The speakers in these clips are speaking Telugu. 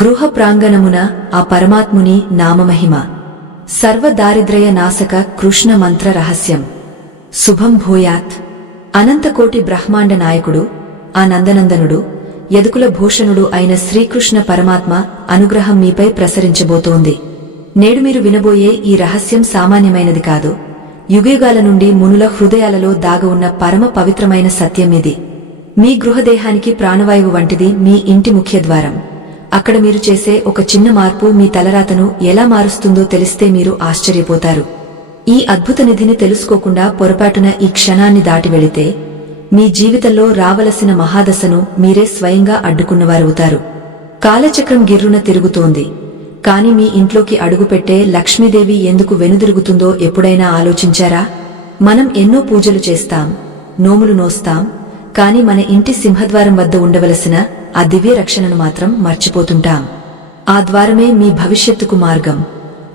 గృహ ప్రాంగణమున ఆ పరమాత్ముని నామమహిమ. సర్వ దారిద్ర్య నాశక కృష్ణ మంత్ర రహస్యం. శుభం భూయాత్. అనంతకోటి బ్రహ్మాండ నాయకుడు, ఆ నందనందనుడు, యదుకుల భూషణుడు అయిన శ్రీకృష్ణ పరమాత్మ అనుగ్రహం మీపై ప్రసరించబోతోంది. నేడు మీరు వినబోయే ఈ రహస్యం సామాన్యమైనది కాదు. యుగయుగాల నుండి మునుల హృదయాలలో దాగ ఉన్న పరమ పవిత్రమైన సత్యం ఇది. మీ గృహదేహానికి ప్రాణవాయువు వంటిది మీ ఇంటి ముఖ్యద్వారం. అక్కడ మీరు చేసే ఒక చిన్న మార్పు మీ తలరాతను ఎలా మారుస్తుందో తెలిస్తే మీరు ఆశ్చర్యపోతారు. ఈ అద్భుత నిధిని తెలుసుకోకుండా పొరపాటున ఈ క్షణాన్ని దాటి వెళితే మీ జీవితంలో రావలసిన మహాదశను మీరే స్వయంగా అడ్డుకున్నవారవుతారు. కాలచక్రం గిర్రున తిరుగుతోంది, కాని మీ ఇంట్లోకి అడుగుపెట్టే లక్ష్మీదేవి ఎందుకు వెనుదిరుగుతుందో ఎప్పుడైనా ఆలోచించారా? మనం ఎన్నో పూజలు చేస్తాం, నోములు నోస్తాం, కాని మన ఇంటి సింహద్వారం వద్ద ఉండవలసిన ఆ దివ్య రక్షణను మాత్రం మర్చిపోతుంటాం. ఆ ద్వారమే మీ భవిష్యత్తుకు మార్గం.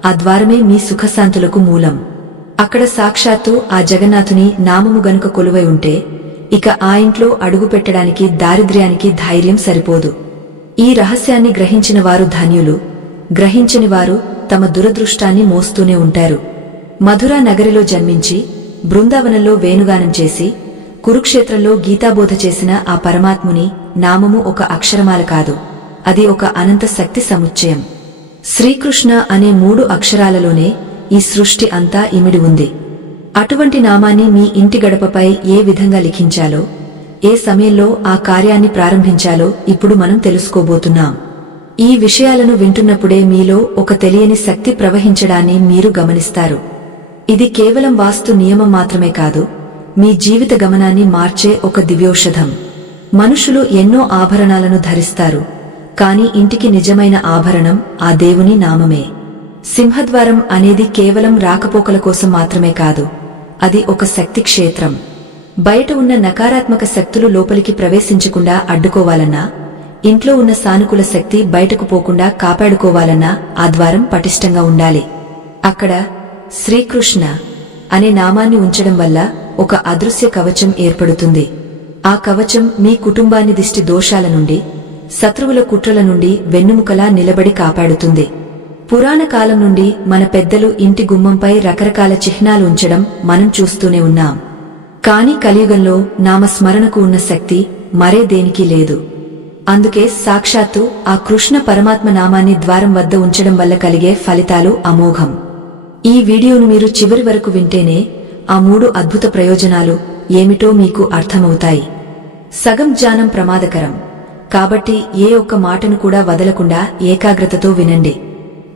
ఆ ద్వారమే మీ సుఖశాంతులకు మూలం. అక్కడ సాక్షాత్తు ఆ జగన్నాథుని నామము గనుక కొలువై ఉంటే ఇక ఆ ఇంట్లో అడుగుపెట్టడానికి దారిద్ర్యానికి ధైర్యం సరిపోదు. ఈ రహస్యాన్ని గ్రహించిన వారు ధన్యులు, గ్రహించని వారు తమ దురదృష్టాన్ని మోస్తూనే ఉంటారు. మధురా నగరిలో జన్మించి బృందావనంలో వేణుగానం చేసి కురుక్షేత్రంలో గీతాబోధ చేసిన ఆ పరమాత్ముని నామము ఒక అక్షరమాల కాదు, అది ఒక అనంత శక్తి సముచ్చయం. శ్రీకృష్ణ అనే 3 అక్షరాలలోనే ఈ సృష్టి అంతా ఇమిడి ఉంది. అటువంటి నామాన్ని మీ ఇంటి గడపపై ఏ విధంగా లిఖించాలో, ఏ సమయంలో ఆ కార్యాన్ని ప్రారంభించాలో ఇప్పుడు మనం తెలుసుకోబోతున్నాం. ఈ విషయాలను వింటున్నప్పుడే మీలో ఒక తెలియని శక్తి ప్రవహించడాన్ని మీరు గమనిస్తారు. ఇది కేవలం వాస్తు నియమం మాత్రమే కాదు, మీ జీవిత గమనాన్ని మార్చే ఒక దివ్యౌషధం. మనుషులు ఎన్నో ఆభరణాలను ధరిస్తారు, కాని ఇంటికి నిజమైన ఆభరణం ఆ దేవుని నామమే. సింహద్వారం అనేది కేవలం రాకపోకల కోసం మాత్రమే కాదు, అది ఒక శక్తి క్షేత్రం. బయట ఉన్న నకారాత్మక శక్తులు లోపలికి ప్రవేశించకుండా అడ్డుకోవాలన్నా, ఇంట్లో ఉన్న సానుకూల శక్తి బయటకు పోకుండా కాపాడుకోవాలన్నా ఆ ద్వారం పటిష్టంగా ఉండాలి. అక్కడ శ్రీకృష్ణ అనే నామాన్ని ఉంచడం వల్ల ఒక అదృశ్య కవచం ఏర్పడుతుంది. ఆ కవచం మీ కుటుంబాన్ని దిష్టి దోషాల నుండి, శత్రువుల కుట్రల నుండి వెన్నుముకలా నిలబడి కాపాడుతుంది. పురాణ కాలం నుండి మన పెద్దలు ఇంటి గుమ్మంపై రకరకాల చిహ్నాలు ఉంచడం మనం చూస్తూనే ఉన్నాం. కాని కలియుగంలో నామస్మరణకు ఉన్న శక్తి మరే దేనికి లేదు. అందుకే సాక్షాత్తు ఆ కృష్ణ పరమాత్మ నామాన్ని ద్వారం వద్ద ఉంచడం వల్ల కలిగే ఫలితాలు అమోఘం. ఈ వీడియోను మీరు చివరి వరకు వింటేనే ఆ 3 అద్భుత ప్రయోజనాలు ఏమిటో మీకు అర్థమవుతాయి. సగం జ్ఞానం ప్రమాదకరం, కాబట్టి ఏ ఒక్క మాటను కూడా వదలకుండా ఏకాగ్రతతో వినండి.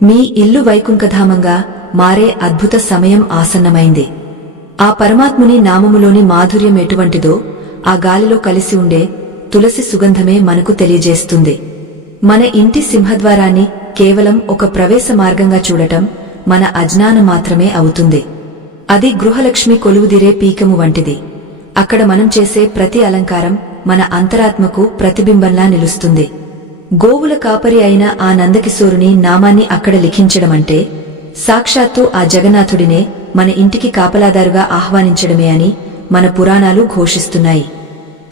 మీ ఇల్లు వైకుంఠధామంగా మారే అద్భుత సమయం ఆసన్నమైంది. ఆ పరమాత్ముని నామములోని మాధుర్యం ఎటువంటిదో ఆ గాలిలో కలిసి ఉండే తులసి సుగంధమే మనకు తెలియజేస్తుంది. మన ఇంటి సింహద్వారాన్ని కేవలం ఒక ప్రవేశ మార్గంగా చూడటం మన అజ్ఞానం మాత్రమే అవుతుంది. అది గృహలక్ష్మి కొలువుదిరే పీకము వంటిది. అక్కడ మనం చేసే ప్రతి అలంకారం మన అంతరాత్మకు ప్రతిబింబంలా నిలుస్తుంది. గోవుల కాపరి అయిన ఆ నందకిశోరుని నామాన్ని అక్కడ లిఖించడమంటే సాక్షాత్తు ఆ జగన్నాథుడినే మన ఇంటికి కాపలాదారుగా ఆహ్వానించడమే అని మన పురాణాలు ఘోషిస్తున్నాయి.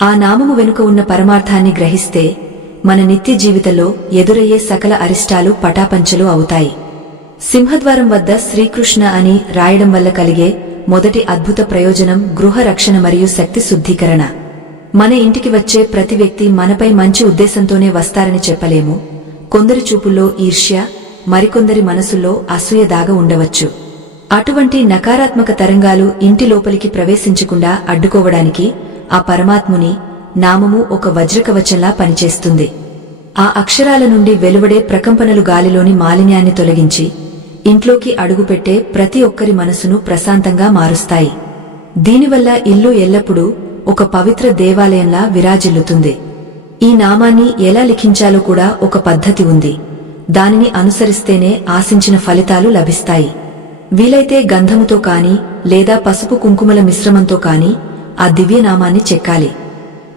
ఆ నామము వెనుక ఉన్న పరమార్థాన్ని గ్రహిస్తే మన నిత్య జీవితంలో ఎదురయ్యే సకల అరిష్టాలు పటాపంచలు అవుతాయి. సింహద్వారం వద్ద శ్రీకృష్ణ అని రాయడం వల్ల కలిగే మొదటి అద్భుత ప్రయోజనం గృహ రక్షణ మరియు శక్తి శుద్ధీకరణ. మన ఇంటికి వచ్చే ప్రతి వ్యక్తి మనపై మంచి ఉద్దేశంతోనే వస్తారని చెప్పలేము. కొందరి చూపుల్లో ఈర్ష్య, మరికొందరి మనసుల్లో అసూయ దాగ ఉండవచ్చు. అటువంటి నకారాత్మక తరంగాలు ఇంటి లోపలికి ప్రవేశించకుండా అడ్డుకోవడానికి ఆ పరమాత్ముని నామము ఒక వజ్రకవచంలా పనిచేస్తుంది. ఆ అక్షరాల నుండి వెలువడే ప్రకంపనలు గాలిలోని మాలిన్యాన్ని తొలగించి ఇంట్లోకి అడుగుపెట్టే ప్రతి ఒక్కరి మనసును ప్రశాంతంగా మారుస్తాయి. దీనివల్ల ఇల్లు ఎల్లప్పుడూ ఒక పవిత్ర దేవాలయంలా విరాజిల్లుతుంది. ఈ నామాన్ని ఎలా లిఖించాలో కూడా ఒక పద్ధతి ఉంది. దానిని అనుసరిస్తేనే ఆశించిన ఫలితాలు లభిస్తాయి. వీలైతే గంధముతో కాని లేదా పసుపు కుంకుమల మిశ్రమంతో కాని ఆ దివ్యనామాన్ని చెక్కాలి.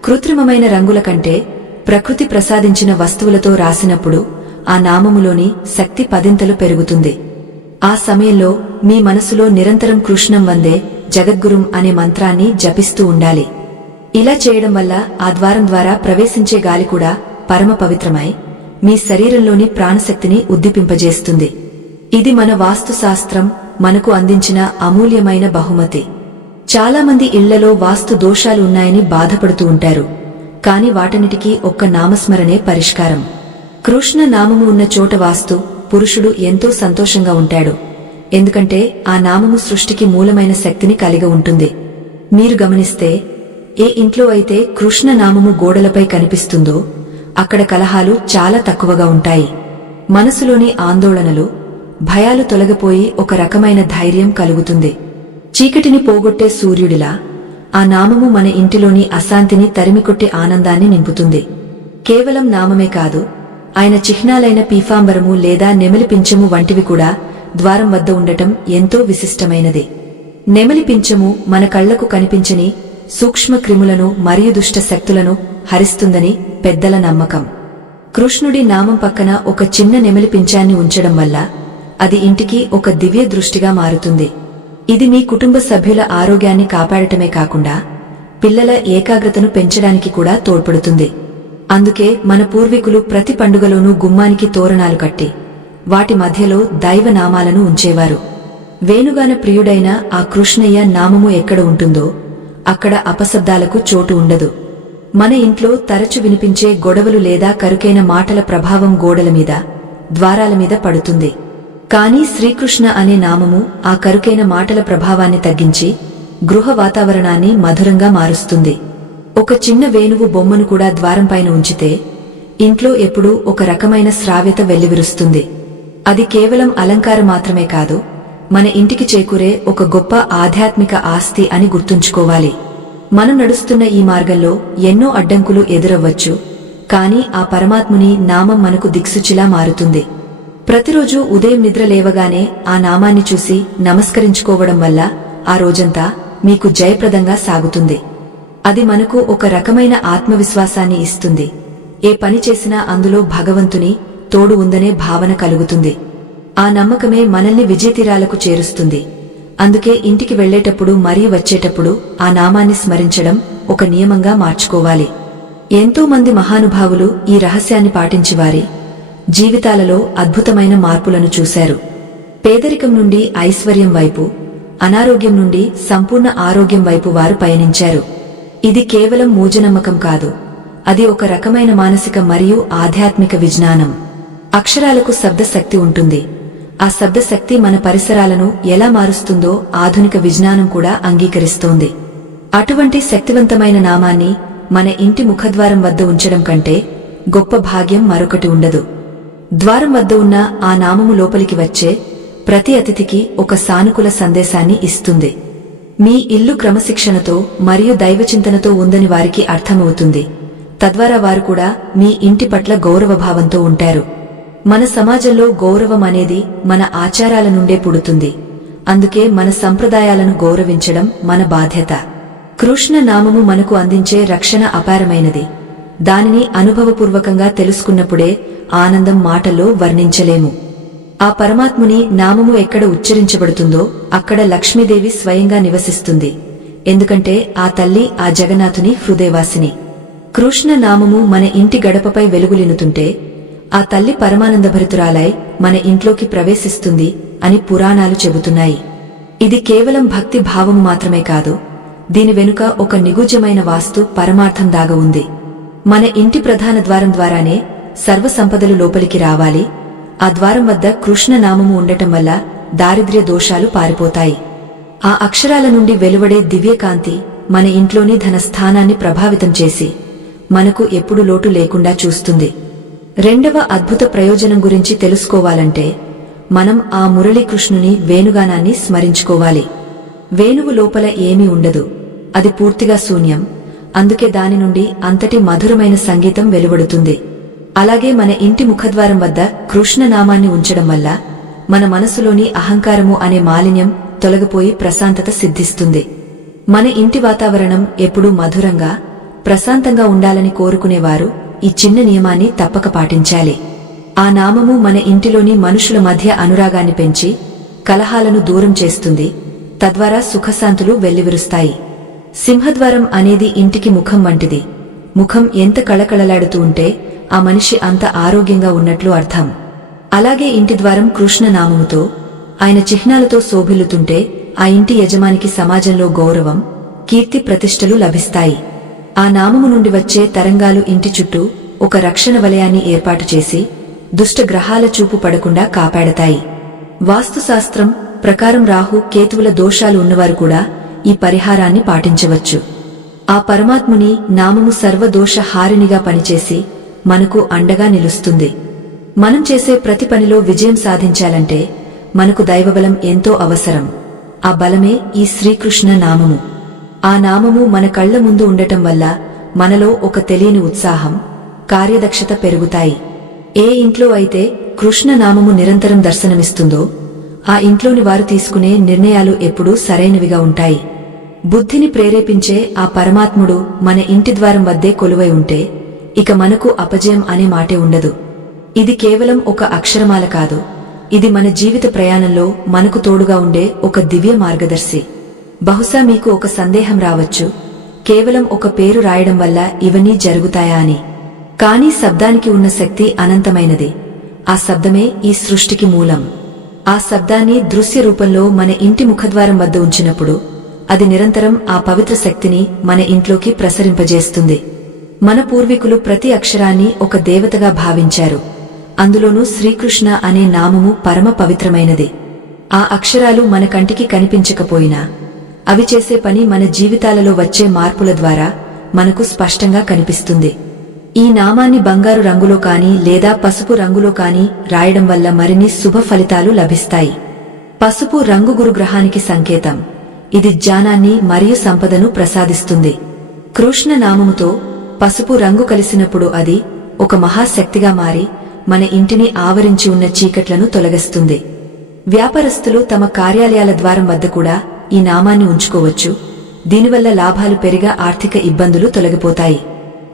కృత్రిమమైన రంగుల కంటే ప్రకృతి ప్రసాదించిన వస్తువులతో రాసినప్పుడు ఆ నామములోని శక్తి 10 పెరుగుతుంది. ఆ సమయంలో మీ మనసులో నిరంతరం కృష్ణం వందే జగద్గురుం అనే మంత్రాన్ని జపిస్తూ ఉండాలి. ఇలా చేయడం వల్ల ఆ ద్వారం ద్వారా ప్రవేశించే గాలి కూడా పరమ పవిత్రమై మీ శరీరంలోని ప్రాణశక్తిని ఉద్దీపింపజేస్తుంది. ఇది మన వాస్తుశాస్త్రం మనకు అందించిన అమూల్యమైన బహుమతి. చాలామంది ఇళ్లలో వాస్తు దోషాలు ఉన్నాయని బాధపడుతూ ఉంటారు. కాని వాటన్నిటికీ ఒక్క నామస్మరణే పరిష్కారం. కృష్ణ నామము ఉన్న చోట వాస్తు పురుషుడు ఎంతో సంతోషంగా ఉంటాడు. ఎందుకంటే ఆ నామము సృష్టికి మూలమైన శక్తిని కలిగి ఉంటుంది. మీరు గమనిస్తే ఏ ఇంట్లో అయితే కృష్ణ నామము గోడలపై కనిపిస్తుందో అక్కడ కలహాలు చాలా తక్కువగా ఉంటాయి. మనసులోని ఆందోళనలు భయాలు తొలగిపోయి ఒక రకమైన ధైర్యం కలుగుతుంది. చీకటిని పోగొట్టే సూర్యుడిలా ఆ నామము మన ఇంటిలోని అశాంతిని తరిమికొట్టి ఆనందాన్ని నింపుతుంది. కేవలం నామమే కాదు, ఆయన చిహ్నాలైన పీఫాంబరము లేదా నెమలి పింఛము వంటివి కూడా ద్వారం వద్ద ఉండటం ఎంతో విశిష్టమైనది. నెమలి పింఛము మన కళ్లకు కనిపించని సూక్ష్మ క్రిములను మరియు దుష్ట శక్తులను హరిస్తుందని పెద్దల నమ్మకం. కృష్ణుడి నామం పక్కన ఒక చిన్న నెమలి పింఛాన్ని ఉంచడం వల్ల అది ఇంటికి ఒక దివ్య దృష్టిగా మారుతుంది. ఇది మీ కుటుంబ సభ్యుల ఆరోగ్యాన్ని కాపాడటమే కాకుండా పిల్లల ఏకాగ్రతను పెంచడానికి కూడా తోడ్పడుతుంది. అందుకే మన పూర్వీకులు ప్రతి పండుగలోనూ గుమ్మానికి తోరణాలు కట్టి వాటి మధ్యలో దైవ నామాలను ఉంచేవారు. వేణుగాన ప్రియుడైన ఆ కృష్ణయ్య నామము ఎక్కడ ఉంటుందో అక్కడ అపశబ్దాలకు చోటు ఉండదు. మన ఇంట్లో తరచు వినిపించే గొడవలు లేదా కరుకైన మాటల ప్రభావం గోడల మీద, ద్వారాల మీద పడుతుంది. కానీ శ్రీకృష్ణ అనే నామము ఆ కరుకైన మాటల ప్రభావాన్ని తగ్గించి గృహ వాతావరణాన్ని మధురంగా మారుస్తుంది. ఒక చిన్న వేణువు బొమ్మను కూడా ద్వారంపైన ఉంచితే ఇంట్లో ఎప్పుడూ ఒక రకమైన శ్రావ్యత వెల్లివిరుస్తుంది. అది కేవలం అలంకారం మాత్రమే కాదు, మన ఇంటికి చేకూరే ఒక గొప్ప ఆధ్యాత్మిక ఆస్తి అని గుర్తుంచుకోవాలి. మనం నడుస్తున్న ఈ మార్గంలో ఎన్నో అడ్డంకులు ఎదురవ్వచ్చు, కానీ ఆ పరమాత్ముని నామం మనకు దిక్సూచిలా మారుతుంది. ప్రతిరోజు ఉదయం నిద్ర లేవగానే ఆ నామాన్ని చూసి నమస్కరించుకోవడం వల్ల ఆ రోజంతా మీకు జయప్రదంగా సాగుతుంది. అది మనకు ఒక రకమైన ఆత్మవిశ్వాసాన్ని ఇస్తుంది. ఏ పని చేసినా అందులో భగవంతుని తోడు ఉందనే భావన కలుగుతుంది. ఆ నమ్మకమే మనల్ని విజయతీరాలకు చేరుస్తుంది. అందుకే ఇంటికి వెళ్లేటప్పుడు మరియు వచ్చేటప్పుడు ఆ నామాన్ని స్మరించడం ఒక నియమంగా మార్చుకోవాలి. ఎంతో మంది మహానుభావులు ఈ రహస్యాన్ని పాటించి వారి జీవితాలలో అద్భుతమైన మార్పులను చూశారు. పేదరికం నుండి ఐశ్వర్యం వైపు, అనారోగ్యం నుండి సంపూర్ణ ఆరోగ్యం వైపు వారు పయనించారు. ఇది కేవలం మూఢనమ్మకం కాదు, అది ఒక రకమైన మానసిక మరియు ఆధ్యాత్మిక విజ్ఞానం. అక్షరాలకు శబ్దశక్తి ఉంటుంది. ఆ శబ్దశక్తి మన పరిసరాలను ఎలా మారుస్తుందో ఆధునిక విజ్ఞానం కూడా అంగీకరిస్తోంది. అటువంటి శక్తివంతమైన నామాన్ని మన ఇంటి ముఖద్వారం వద్ద ఉంచడం కంటే గొప్ప భాగ్యం మరొకటి ఉండదు. ద్వారం వద్ద ఉన్న ఆ నామము లోపలికి వచ్చే ప్రతి అతిథికి ఒక సానుకూల సందేశాన్ని ఇస్తుంది. మీ ఇల్లు క్రమశిక్షణతో మరియు దైవచింతనతో ఉందని వారికి అర్థమవుతుంది. తద్వారా వారు కూడా మీ ఇంటి పట్ల గౌరవభావంతో ఉంటారు. మన సమాజంలో గౌరవం అనేది మన ఆచారాల నుండే పుడుతుంది. అందుకే మన సంప్రదాయాలను గౌరవించడం మన బాధ్యత. కృష్ణ నామము మనకు అందించే రక్షణ అపారమైనది. దానిని అనుభవపూర్వకంగా తెలుసుకున్నప్పుడే ఆనందం మాటల్లో వర్ణించలేము. ఆ పరమాత్ముని నామము ఎక్కడ ఉచ్చరించబడుతుందో అక్కడ లక్ష్మీదేవి స్వయంగా నివసిస్తుంది. ఎందుకంటే ఆ తల్లి ఆ జగన్నాథుని హృదయవాసిని. కృష్ణ నామము మన ఇంటి గడపపై వెలుగులినుతుంటే ఆ తల్లి పరమానందభరితురాలై మన ఇంట్లోకి ప్రవేశిస్తుంది అని పురాణాలు చెబుతున్నాయి. ఇది కేవలం భక్తి భావము మాత్రమే కాదు, దీని వెనుక ఒక నిగూఢమైన వాస్తు పరమార్థం దాగ ఉంది. మన ఇంటి ప్రధాన ద్వారం ద్వారానే సర్వ సంపదలు లోపలికి రావాలి. ఆ ద్వారం వద్ద కృష్ణ నామము ఉండటం వల్ల దారిద్ర్య దోషాలు పారిపోతాయి. ఆ అక్షరాల నుండి వెలువడే దివ్యకాంతి మన ఇంట్లోని ధన స్థానాన్ని ప్రభావితం చేసి మనకు ఎప్పుడు లోటు లేకుండా చూస్తుంది. రెండవ అద్భుత ప్రయోజనం గురించి తెలుసుకోవాలంటే మనం ఆ మురళీకృష్ణుని వేణుగానాన్ని స్మరించుకోవాలి. వేణువు లోపల ఏమీ ఉండదు, అది పూర్తిగా శూన్యం. అందుకే దాని నుండి అంతటి మధురమైన సంగీతం వెలువడుతుంది. అలాగే మన ఇంటి ముఖద్వారం వద్ద కృష్ణనామాన్ని ఉంచడం వల్ల మన మనసులోని అహంకారము అనే మాలిన్యం తొలగిపోయి ప్రశాంతత సిద్ధిస్తుంది. మన ఇంటి వాతావరణం ఎప్పుడూ మధురంగా, ప్రశాంతంగా ఉండాలని కోరుకునేవారు ఈ చిన్న నియమాన్ని తప్పక పాటించాలి. ఆ నామము మన ఇంటిలోని మనుషుల మధ్య అనురాగాన్ని పెంచి కలహాలను దూరం చేస్తుంది. తద్వారా సుఖశాంతులు వెల్లివిరుస్తాయి. సింహద్వారం అనేది ఇంటికి ముఖం వంటిది. ముఖం ఎంత కళకళలాడుతూ ఉంటే ఆ మనిషి అంత ఆరోగ్యంగా ఉన్నట్లు అర్థం. అలాగే ఇంటి ద్వారం కృష్ణ నామముతో, ఆయన చిహ్నాలతో శోభిల్లుతుంటే ఆ ఇంటి యజమానికి సమాజంలో గౌరవం, కీర్తి ప్రతిష్టలు లభిస్తాయి. ఆ నామము నుండి వచ్చే తరంగాలు ఇంటి చుట్టూ ఒక రక్షణ వలయాన్ని ఏర్పాటు చేసి దుష్ట గ్రహాల చూపు పడకుండా కాపాడతాయి. వాస్తుశాస్త్రం ప్రకారం రాహు కేతువుల దోషాలు ఉన్నవారు కూడా ఈ పరిహారాన్ని పాటించవచ్చు. ఆ పరమాత్ముని నామము సర్వదోష హారిణిగా పనిచేసి మనకు అండగా నిలుస్తుంది. మనం చేసే ప్రతి పనిలో విజయం సాధించాలంటే మనకు దైవబలం ఎంతో అవసరం. ఆ బలమే ఈ శ్రీకృష్ణ నామము. ఆ నామము మన కళ్ల ముందు ఉండటం వల్ల మనలో ఒక తెలియని ఉత్సాహం, కార్యదక్షత పెరుగుతాయి. ఏ ఇంట్లో అయితే కృష్ణ నామము నిరంతరం దర్శనమిస్తుందో ఆ ఇంట్లోని వారు తీసుకునే నిర్ణయాలు ఎప్పుడూ సరైనవిగా ఉంటాయి. బుద్ధిని ప్రేరేపించే ఆ పరమాత్ముడు మన ఇంటి ద్వారం వద్దే కొలువై ఉంటే ఇక మనకు అపజయం అనే మాటే ఉండదు. ఇది కేవలం ఒక అక్షరమాల కాదు, ఇది మన జీవిత ప్రయాణంలో మనకు తోడుగా ఉండే ఒక దివ్య మార్గదర్శి. బహుశా మీకు ఒక సందేహం రావచ్చు, కేవలం ఒక పేరు రాయడం వల్ల ఇవన్నీ జరుగుతాయా అని. కానీ శబ్దానికి ఉన్న శక్తి అనంతమైనది. ఆ శబ్దమే ఈ సృష్టికి మూలం. ఆ శబ్దాన్ని దృశ్య రూపంలో మన ఇంటి ముఖద్వారం వద్ద ఉంచినప్పుడు అది నిరంతరం ఆ పవిత్ర శక్తిని మన ఇంట్లోకి ప్రసరింపజేస్తుంది. మన పూర్వీకులు ప్రతి అక్షరాన్ని ఒక దేవతగా భావించారు. అందులోనూ శ్రీకృష్ణ అనే నామము పరమ పవిత్రమైనది. ఆ అక్షరాలు మన కంటికి కనిపించకపోయినా అవి చేసే పని మన జీవితాలలో వచ్చే మార్పుల ద్వారా మనకు స్పష్టంగా కనిపిస్తుంది. ఈ నామాన్ని బంగారు రంగులో కాని లేదా పసుపు రంగులో కాని రాయడం వల్ల మరిన్ని శుభ ఫలితాలు లభిస్తాయి. పసుపు రంగు గురుగ్రహానికి సంకేతం. ఇది జ్ఞానాన్ని మరియు సంపదను ప్రసాదిస్తుంది. కృష్ణ నామముతో పసుపు రంగు కలిసినప్పుడు అది ఒక మహాశక్తిగా మారి మన ఇంటిని ఆవరించి ఉన్న చీకట్లను తొలగిస్తుంది. వ్యాపారస్తులు తమ కార్యాలయాల ద్వారం వద్ద కూడా ఈ నామాన్ని ఉంచుకోవచ్చు. దీనివల్ల లాభాలు పెరిగా ఆర్థిక ఇబ్బందులు తొలగిపోతాయి.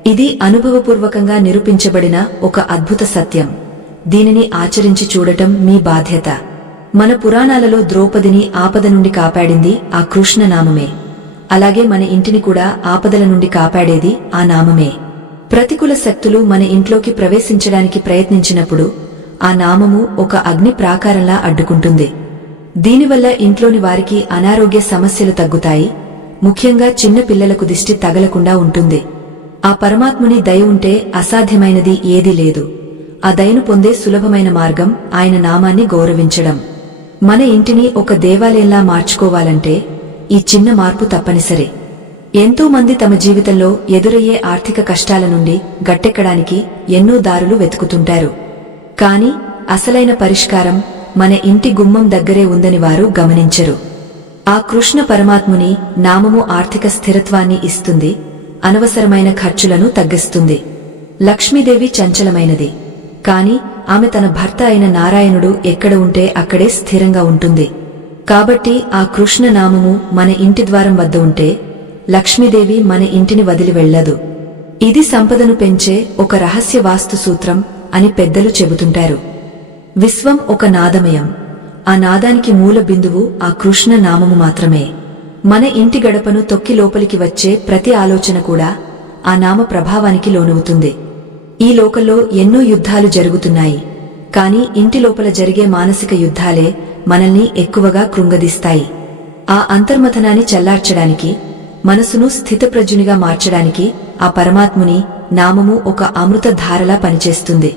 ఇది అనుభవపూర్వకంగా నిరూపించబడిన ఒక అద్భుత సత్యం. దీనిని ఆచరించి చూడటం మీ బాధ్యత. మన పురాణాలలో ద్రౌపదిని ఆపద నుండి కాపాడింది ఆ కృష్ణ నామమే. అలాగే మన ఇంటిని కూడా ఆపదల నుండి కాపాడేది ఆ నామమే. ప్రతికూల శక్తులు మన ఇంట్లోకి ప్రవేశించడానికి ప్రయత్నించినప్పుడు ఆ నామము ఒక అగ్ని ప్రాకారంలా అడ్డుకుంటుంది. దీనివల్ల ఇంట్లోని వారికి అనారోగ్య సమస్యలు తగ్గుతాయి. ముఖ్యంగా చిన్న పిల్లలకు దిష్టి తగలకుండా ఉంటుంది. ఆ పరమాత్ముని దయ ఉంటే అసాధ్యమైనది ఏదీ లేదు. ఆ దయను పొందే సులభమైన మార్గం ఆయన నామాన్ని గౌరవించడం. మన ఇంటిని ఒక దేవాలయంలా మార్చుకోవాలంటే ఈ చిన్న మార్పు తప్పనిసరి. ఎంతో మంది తమ జీవితంలో ఎదురయ్యే ఆర్థిక కష్టాల నుండి గట్టెక్కడానికి ఎన్నో దారులు వెతుకుతుంటారు. కాని అసలైన పరిష్కారం మన ఇంటి గుమ్మం దగ్గరే ఉందని వారు గమనించరు. ఆ కృష్ణ పరమాత్ముని నామము ఆర్థిక స్థిరత్వాన్ని ఇస్తుంది, అనవసరమైన ఖర్చులను తగ్గిస్తుంది. లక్ష్మీదేవి చంచలమైనది, కాని ఆమె తన భర్త అయిన నారాయణుడు ఎక్కడ ఉంటే అక్కడే స్థిరంగా ఉంటుంది. కాబట్టి ఆ కృష్ణ నామము మన ఇంటి ద్వారం వద్ద ఉంటే లక్ష్మీదేవి మన ఇంటిని వదిలి వెళ్లదు. ఇది సంపదను పెంచే ఒక రహస్య వాస్తు సూత్రం అని పెద్దలు చెబుతుంటారు. విశ్వం ఒక నాదమయం. ఆ నాదానికి మూల బిందువు ఆ కృష్ణ నామము మాత్రమే. మన ఇంటి గడపను తొక్కి లోపలికి వచ్చే ప్రతి ఆలోచన కూడా ఆ నామ ప్రభావానికి లోనవుతుంది. ఈ లోకంలో ఎన్నో యుద్ధాలు జరుగుతున్నాయి, కాని ఇంటి లోపల జరిగే మానసిక యుద్ధాలే మనల్ని ఎక్కువగా కృంగదీస్తాయి. ఆ అంతర్మథనాన్ని చల్లార్చడానికి, మనసును స్థితప్రజ్ఞునిగా మార్చడానికి ఆ పరమాత్ముని నామము ఒక అమృత ధారలా పనిచేస్తుంది.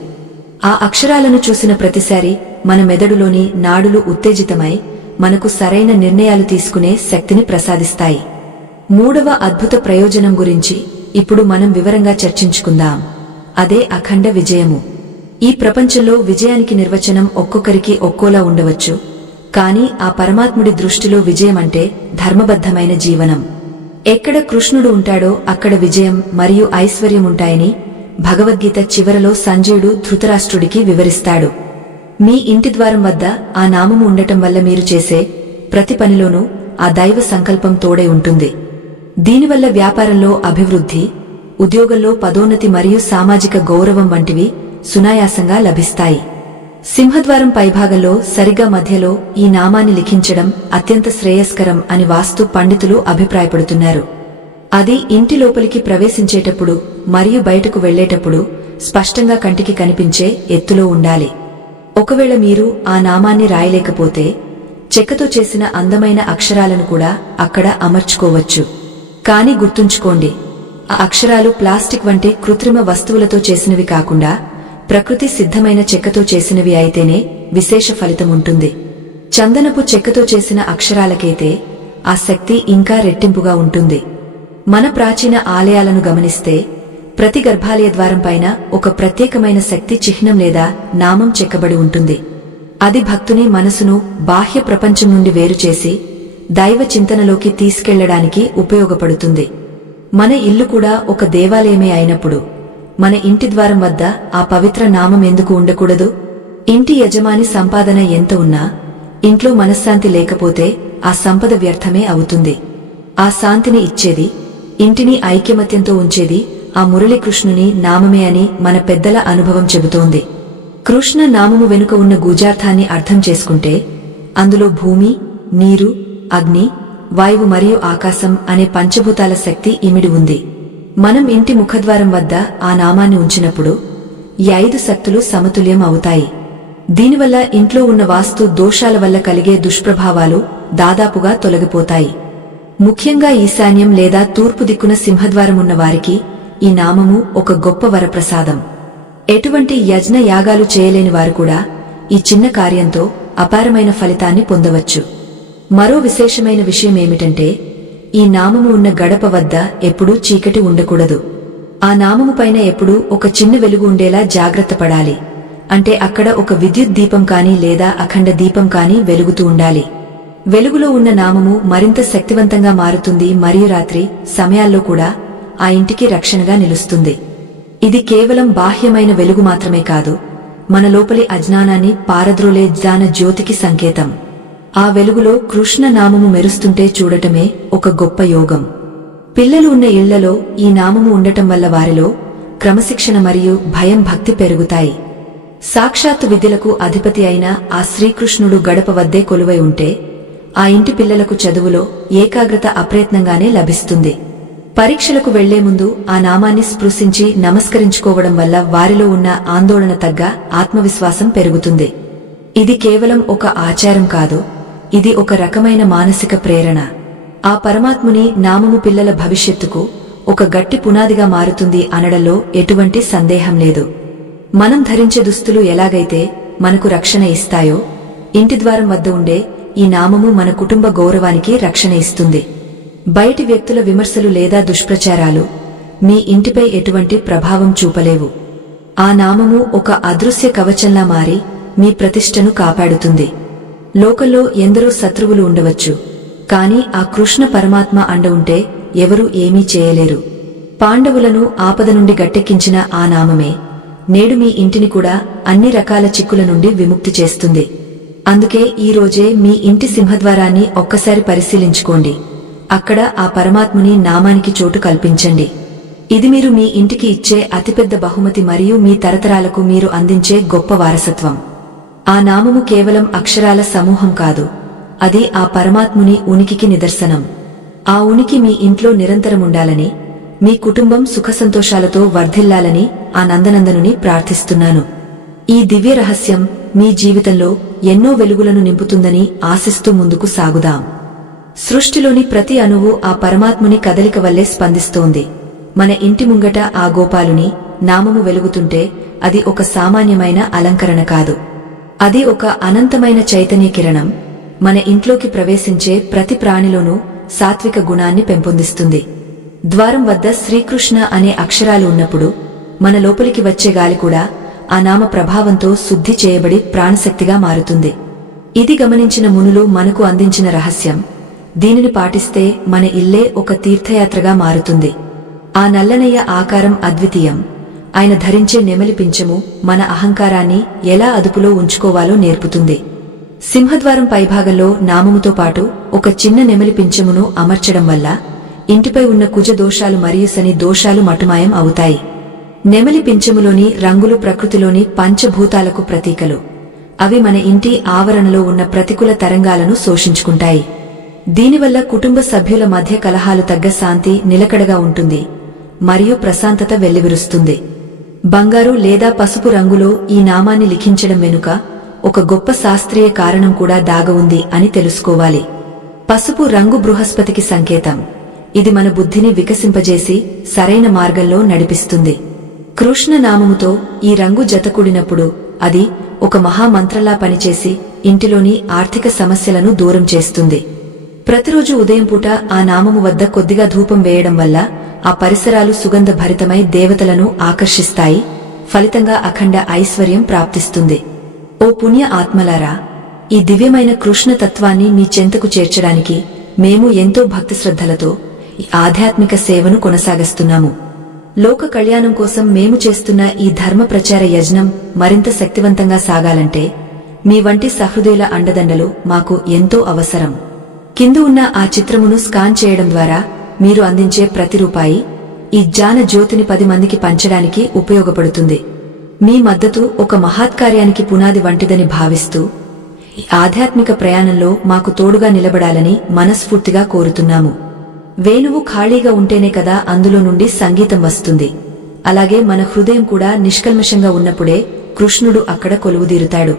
ఆ అక్షరాలను చూసిన ప్రతిసారి మన మెదడులోని నాడులు ఉత్తేజితమై మనకు సరైన నిర్ణయాలు తీసుకునే శక్తిని ప్రసాదిస్తాయి. మూడవ అద్భుత ప్రయోజనం గురించి ఇప్పుడు మనం వివరంగా చర్చించుకుందాం. అదే అఖండ విజయము. ఈ ప్రపంచంలో విజయానికి నిర్వచనం ఒక్కొక్కరికి ఒక్కోలా ఉండవచ్చు. కాని ఆ పరమాత్ముడి దృష్టిలో విజయమంటే ధర్మబద్ధమైన జీవనం. ఎక్కడ కృష్ణుడు ఉంటాడో అక్కడ విజయం మరియు ఐశ్వర్యం ఉంటాయని భగవద్గీత చివరలో సంజయుడు ధృతరాష్ట్రుడికి వివరిస్తాడు. మీ ఇంటి ద్వారం వద్ద ఆ నామము ఉండటం వల్ల మీరు చేసే ప్రతి పనిలోనూ ఆ దైవ సంకల్పం తోడై ఉంటుంది. దీనివల్ల వ్యాపారంలో అభివృద్ధి, ఉద్యోగంలో పదోన్నతి మరియు సామాజిక గౌరవం వంటివి సునాయాసంగా లభిస్తాయి. సింహద్వారం పైభాగంలో సరిగా మధ్యలో ఈ నామాన్ని లిఖించడం అత్యంత శ్రేయస్కరం అని వాస్తు పండితులు అభిప్రాయపడుతున్నారు. అది ఇంటి లోపలికి ప్రవేశించేటప్పుడు మరియు బయటకు వెళ్లేటప్పుడు స్పష్టంగా కంటికి కనిపించే ఎత్తులో ఉండాలి. ఒకవేళ మీరు ఆ నామాన్ని రాయలేకపోతే చెక్కతో చేసిన అందమైన అక్షరాలను కూడా అక్కడ అమర్చుకోవచ్చు. కానీ గుర్తుంచుకోండి, ఆ అక్షరాలు ప్లాస్టిక్ వంటి కృత్రిమ వస్తువులతో చేసినవి కాకుండా ప్రకృతి సిద్ధమైన చెక్కతో చేసినవి అయితేనే విశేష ఫలితముంటుంది. చందనపు చెక్కతో చేసిన అక్షరాలకైతే ఆ శక్తి ఇంకా రెట్టింపుగా ఉంటుంది. మన ప్రాచీన ఆలయాలను గమనిస్తే ప్రతి గర్భాలయ ద్వారం పైన ఒక ప్రత్యేకమైన శక్తి చిహ్నం లేదా నామం చెక్కబడి ఉంటుంది. అది భక్తుని మనసును బాహ్య ప్రపంచం నుండి వేరుచేసి దైవ చింతనలోకి తీసుకెళ్లడానికి ఉపయోగపడుతుంది. మన ఇల్లు కూడా ఒక దేవాలయమే అయినప్పుడు మన ఇంటి ద్వారం వద్ద ఆ పవిత్ర నామం ఎందుకు ఉండకూడదు? ఇంటి యజమాని సంపాదన ఎంత ఉన్నా ఇంట్లో మనశ్శాంతి లేకపోతే ఆ సంపద వ్యర్థమే అవుతుంది. ఆ శాంతిని ఇచ్చేది, ఇంటిని ఐక్యమత్యంతో ఉంచేది ఆ మురళీకృష్ణుని నామమే అని మన పెద్దల అనుభవం చెబుతోంది. కృష్ణ నామము వెనుక ఉన్న గూఢార్థాన్ని అర్థం చేసుకుంటే అందులో భూమి, నీరు, అగ్ని, వాయువు మరియు ఆకాశం అనే పంచభూతాల శక్తి ఇమిడి ఉంది. మనం ఇంటి ముఖద్వారం వద్ద ఆ నామాన్ని ఉంచినప్పుడు ఈ 5 శక్తులు సమతుల్యం అవుతాయి. దీనివల్ల ఇంట్లో ఉన్న వాస్తు దోషాల వల్ల కలిగే దుష్ప్రభావాలు దాదాపుగా తొలగిపోతాయి. ముఖ్యంగా ఈశాన్యం లేదా తూర్పు దిక్కున సింహద్వారం ఉన్న వారికి ఈ నామము ఒక గొప్ప వరప్రసాదం. ఎటువంటి యజ్ఞ యాగాలు చేయలేని వారు కూడా ఈ చిన్న కార్యంతో అపారమైన ఫలితాన్ని పొందవచ్చు. మరో విశేషమైన విషయమేమిటంటే ఈ నామము ఉన్న గడప వద్ద ఎప్పుడూ చీకటి ఉండకూడదు. ఆ నామము పైన ఎప్పుడూ ఒక చిన్న వెలుగు ఉండేలా జాగ్రత్త పడాలి. అంటే అక్కడ ఒక విద్యుత్ దీపం కానీ లేదా అఖండ దీపం కానీ వెలుగుతూ ఉండాలి. వెలుగులో ఉన్న నామము మరింత శక్తివంతంగా మారుతుంది మరియు రాత్రి సమయాల్లో కూడా ఆ ఇంటికి రక్షణగా నిలుస్తుంది. ఇది కేవలం బాహ్యమైన వెలుగు మాత్రమే కాదు, మన లోపలి అజ్ఞానాన్ని పారద్రోలే జ్ఞాన జ్యోతికి సంకేతం. ఆ వెలుగులో కృష్ణ నామము మెరుస్తుంటే చూడటమే ఒక గొప్ప యోగం. పిల్లలు ఉన్న ఇళ్లలో ఈ నామము ఉండటం వల్ల వారిలో క్రమశిక్షణ మరియు భయం భక్తి పెరుగుతాయి. సాక్షాత్తు విద్యలకు అధిపతి అయిన ఆ శ్రీకృష్ణుడు గడప వద్దే కొలువై ఉంటే ఆ ఇంటి పిల్లలకు చదువులో ఏకాగ్రత అప్రయత్నంగానే లభిస్తుంది. పరీక్షలకు వెళ్లే ముందు ఆ నామాన్ని స్పృశించి నమస్కరించుకోవడం వల్ల వారిలో ఉన్న ఆందోళన తగ్గ ఆత్మవిశ్వాసం పెరుగుతుంది. ఇది కేవలం ఒక ఆచారం కాదు, ఇది ఒక రకమైన మానసిక ప్రేరణ. ఆ పరమాత్ముని నామము పిల్లల భవిష్యత్తుకు ఒక గట్టి పునాదిగా మారుతుంది అనడంలో ఎటువంటి సందేహం లేదు. మనం ధరించే దుస్తులు ఎలాగైతే మనకు రక్షణ ఇస్తాయో, ఇంటిద్వారం వద్ద ఉండే ఈ నామము మన కుటుంబ గౌరవానికి రక్షణ ఇస్తుంది. బయటి వ్యక్తుల విమర్శలు లేదా దుష్ప్రచారాలు మీ ఇంటిపై ఎటువంటి ప్రభావం చూపలేవు. ఆ నామము ఒక అదృశ్య కవచంలా మారి మీ ప్రతిష్టను కాపాడుతుంది. లోకంలో ఎందరో శత్రువులు ఉండవచ్చు, కాని ఆ కృష్ణ పరమాత్మ అండ ఉంటే ఎవరూ ఏమీ చేయలేరు. పాండవులను ఆపద నుండి గట్టెక్కించిన ఆ నామమే నేడు మీ ఇంటిని కూడా అన్ని రకాల చిక్కుల నుండి విముక్తి చేస్తుంది. అందుకే ఈ రోజే మీ ఇంటి సింహద్వారాన్ని ఒక్కసారి పరిశీలించుకోండి. అక్కడ ఆ పరమాత్ముని నామానికి చోటు కల్పించండి. ఇది మీరు మీ ఇంటికి ఇచ్చే అతిపెద్ద బహుమతి మరియు మీ తరతరాలకు మీరు అందించే గొప్ప వారసత్వం. ఆ నామము కేవలం అక్షరాల సమూహం కాదు, అది ఆ పరమాత్ముని ఉనికికి నిదర్శనం. ఆ ఉనికి మీ ఇంట్లో నిరంతరముండాలని, మీ కుటుంబం సుఖసంతోషాలతో వర్ధిల్లాలని ఆ నందనందనుని ప్రార్థిస్తున్నాను. ఈ దివ్య రహస్యం మీ జీవితంలో ఎన్నో వెలుగులను నింపుతుందని ఆశిస్తూ ముందుకు సాగుదాం. సృష్టిలోని ప్రతి అణువు ఆ పరమాత్ముని కదలిక వల్లే స్పందిస్తోంది. మన ఇంటి ముంగట ఆ గోపాలుని నామము వెలుగుతుంటే అది ఒక సామాన్యమైన అలంకరణ కాదు, అది ఒక అనంతమైన చైతన్య కిరణం. మన ఇంట్లోకి ప్రవేశించే ప్రతి ప్రాణిలోనూ సాత్విక గుణాన్ని పెంపొందిస్తుంది. ద్వారం వద్ద శ్రీకృష్ణ అనే అక్షరాలు ఉన్నప్పుడు మన లోపలికి వచ్చే గాలి కూడా ఆ నామ ప్రభావంతో శుద్ధి చేయబడి ప్రాణశక్తిగా మారుతుంది. ఇది గమనించిన మునులు మనకు అందించిన రహస్యం. దీనిని పాటిస్తే మన ఇల్లే ఒక తీర్థయాత్రగా మారుతుంది. ఆ నల్లనయ్య ఆకారం అద్వితీయం. ఆయన ధరించే నెమలి పింఛము మన అహంకారాన్ని ఎలా అదుపులో ఉంచుకోవాలో నేర్పుతుంది. సింహద్వారం పైభాగంలో నామముతో పాటు ఒక చిన్న నెమలి పింఛమును అమర్చడం వల్ల ఇంటిపై ఉన్న కుజ దోషాలు మరియు శని దోషాలు మటుమాయం అవుతాయి. నెమలి పింఛములోని రంగులు ప్రకృతిలోని పంచభూతాలకు ప్రతీకలు. అవి మన ఇంటి ఆవరణలో ఉన్న ప్రతికూల తరంగాలను శోషించుకుంటాయి. దీనివల్ల కుటుంబ సభ్యుల మధ్య కలహాలు తగ్గ శాంతి నిలకడగా ఉంటుంది మరియు ప్రశాంతత వెల్లివిరుస్తుంది. బంగారు లేదా పసుపు రంగులో ఈ నామాన్ని లిఖించడం వెనుక ఒక గొప్ప శాస్త్రీయ కారణం కూడా దాగి ఉంది అని తెలుసుకోవాలి. పసుపు రంగు బృహస్పతికి సంకేతం. ఇది మన బుద్ధిని వికసింపజేసి సరైన మార్గంలో నడిపిస్తుంది. కృష్ణ నామముతో ఈ రంగు జతకూడినప్పుడు అది ఒక మహామంత్రలా పనిచేసి ఇంటిలోని ఆర్థిక సమస్యలను దూరం చేస్తుంది. ప్రతిరోజు ఉదయం పూట ఆ నామము వద్ద కొద్దిగా ధూపం వేయడం వల్ల ఆ పరిసరాలు సుగంధ భరితమై దేవతలను ఆకర్షిస్తాయి. ఫలితంగా అఖండ ఐశ్వర్యం ప్రాప్తిస్తుంది. ఓ పుణ్య ఆత్మలారా, ఈ దివ్యమైన కృష్ణ తత్వాన్ని మీ చెంతకు చేర్చడానికి మేము ఎంతో భక్తి శ్రద్ధలతో ఈ ఆధ్యాత్మిక సేవను కొనసాగిస్తున్నాము. లోక కళ్యాణం కోసం మేము చేస్తున్న ఈ ధర్మ ప్రచార యజ్ఞం మరింత శక్తివంతంగా సాగాలంటే మీ వంటి సహృదయుల అండదండలు మాకు ఎంతో అవసరం. కింద ఉన్న ఆ చిత్రమును స్కాన్ చేయడం ద్వారా మీరు అందించే ప్రతి రూపాయి ఈ జ్ఞాన జ్యోతిని 10 మందికి పంచడానికి ఉపయోగపడుతుంది. మీ మద్దతు ఒక మహత్కార్యానికి పునాది వంటిదని భావిస్తూ ఈ ఆధ్యాత్మిక ప్రయాణంలో మాకు తోడుగా నిలబడాలని మనస్ఫూర్తిగా కోరుతున్నాము. వేణువు ఖాళీగా ఉంటేనే కదా అందులో నుండి సంగీతం వస్తుంది. అలాగే మన హృదయం కూడా నిష్కల్మషంగా ఉన్నప్పుడే కృష్ణుడు అక్కడ కొలువుదీరుతాడు.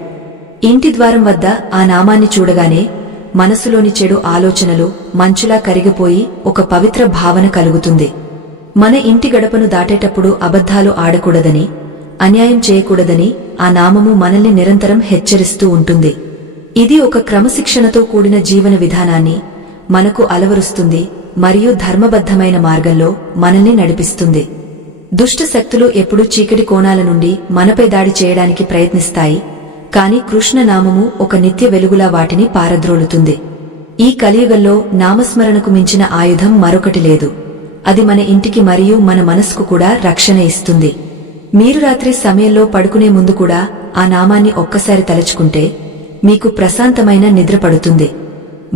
ఇంటి ద్వారం వద్ద ఆ నామాన్ని చూడగానే మనసులోని చెడు ఆలోచనలు మంచులా కరిగిపోయి ఒక పవిత్ర భావన కలుగుతుంది. మన ఇంటి గడపను దాటేటప్పుడు అబద్ధాలు ఆడకూడదని, అన్యాయం చేయకూడదని ఆ నామము మనల్ని నిరంతరం హెచ్చరిస్తూ ఉంటుంది. ఇది ఒక క్రమశిక్షణతో కూడిన జీవన విధానాన్ని మనకు అలవరుస్తుంది మరియు ధర్మబద్ధమైన మార్గంలో మనల్ని నడిపిస్తుంది. దుష్ట శక్తులు ఎప్పుడూ చీకటి కోణాల నుండి మనపై దాడి చేయడానికి ప్రయత్నిస్తాయి. కాని కృష్ణనామము ఒక నిత్య వెలుగులా వాటిని పారద్రోలుతుంది. ఈ కలియుగంలో నామస్మరణకు మించిన ఆయుధం మరొకటి లేదు. అది మన ఇంటికి మరియు మన మనస్సుకు కూడా రక్షణ ఇస్తుంది. మీరు రాత్రి సమయంలో పడుకునే ముందు కూడా ఆ నామాన్ని ఒక్కసారి తలుచుకుంటే మీకు ప్రశాంతమైన నిద్ర పడుతుంది.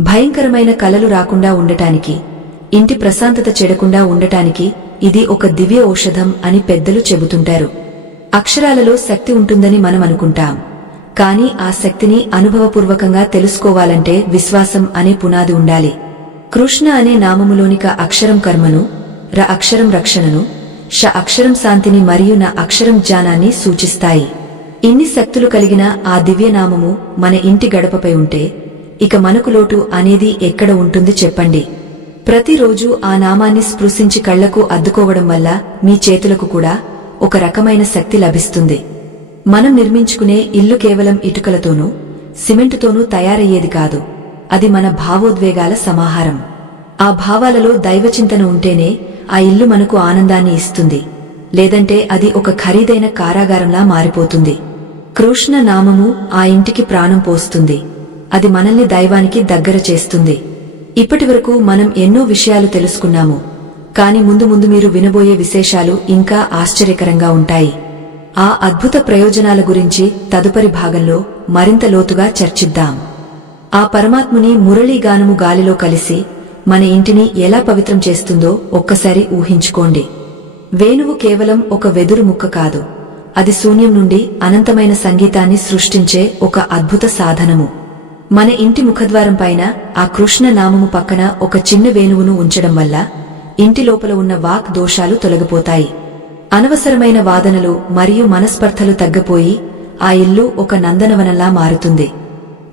భయంకరమైన కలలు రాకుండా ఉండటానికి, ఇంటి ప్రశాంతత చెడకుండా ఉండటానికి ఇది ఒక దివ్య ఔషధం అని పెద్దలు చెబుతుంటారు. అక్షరాలలో శక్తి ఉంటుందని మనం అనుకుంటాం. కానీ ఆ శక్తిని అనుభవపూర్వకంగా తెలుసుకోవాలంటే విశ్వాసం అనే పునాది ఉండాలి. కృష్ణ అనే నామములోని క అక్షరం కర్మను, ర అక్షరం రక్షణను, ష అక్షరం శాంతిని మరియు న అక్షరం జ్ఞానాన్ని సూచిస్తాయి. ఇన్ని శక్తులు కలిగిన ఆ దివ్యనామము మన ఇంటి గడపపై ఉంటే ఇక మనకు లోటు అనేది ఎక్కడ ఉంటుంది చెప్పండి. ప్రతిరోజు ఆ నామాన్ని స్పృశించి కళ్లకు అద్దుకోవడం వల్ల మీ చేతులకు కూడా ఒక రకమైన శక్తి లభిస్తుంది. మనం నిర్మించుకునే ఇల్లు కేవలం ఇటుకలతోనూ సిమెంటుతోనూ తయారయ్యేది కాదు. అది మన భావోద్వేగాల సమాహారం. ఆ భావాలలో దైవచింతన ఉంటేనే ఆ ఇల్లు మనకు ఆనందాన్ని ఇస్తుంది. లేదంటే అది ఒక ఖరీదైన కారాగారంలా మారిపోతుంది. కృష్ణ నామము ఆ ఇంటికి ప్రాణం పోస్తుంది. అది మనల్ని దైవానికి దగ్గర చేస్తుంది. ఇప్పటివరకు మనం ఎన్నో విషయాలు తెలుసుకున్నాము. కాని ముందు ముందు మీరు వినబోయే విశేషాలు ఇంకా ఆశ్చర్యకరంగా ఉంటాయి. ఆ అద్భుత ప్రయోజనాల గురించి తదుపరి భాగంలో మరింత లోతుగా చర్చిద్దాం. ఆ పరమాత్ముని మురళీగానము గాలిలో కలిసి మన ఇంటిని ఎలా పవిత్రం చేస్తుందో ఒక్కసారి ఊహించుకోండి. వేణువు కేవలం ఒక వెదురు ముక్క కాదు. అది శూన్యం నుండి అనంతమైన సంగీతాన్ని సృష్టించే ఒక అద్భుత సాధనము. మన ఇంటి ముఖద్వారం పైన ఆ కృష్ణ నామము పక్కన ఒక చిన్న వేణువును ఉంచడం వల్ల ఇంటి లోపల ఉన్న వాక్ దోషాలు తొలగిపోతాయి. అనవసరమైన వాదనలు మరియు మనస్పర్ధలు తగ్గపోయి ఆ ఇల్లు ఒక నందనవనంలా మారుతుంది.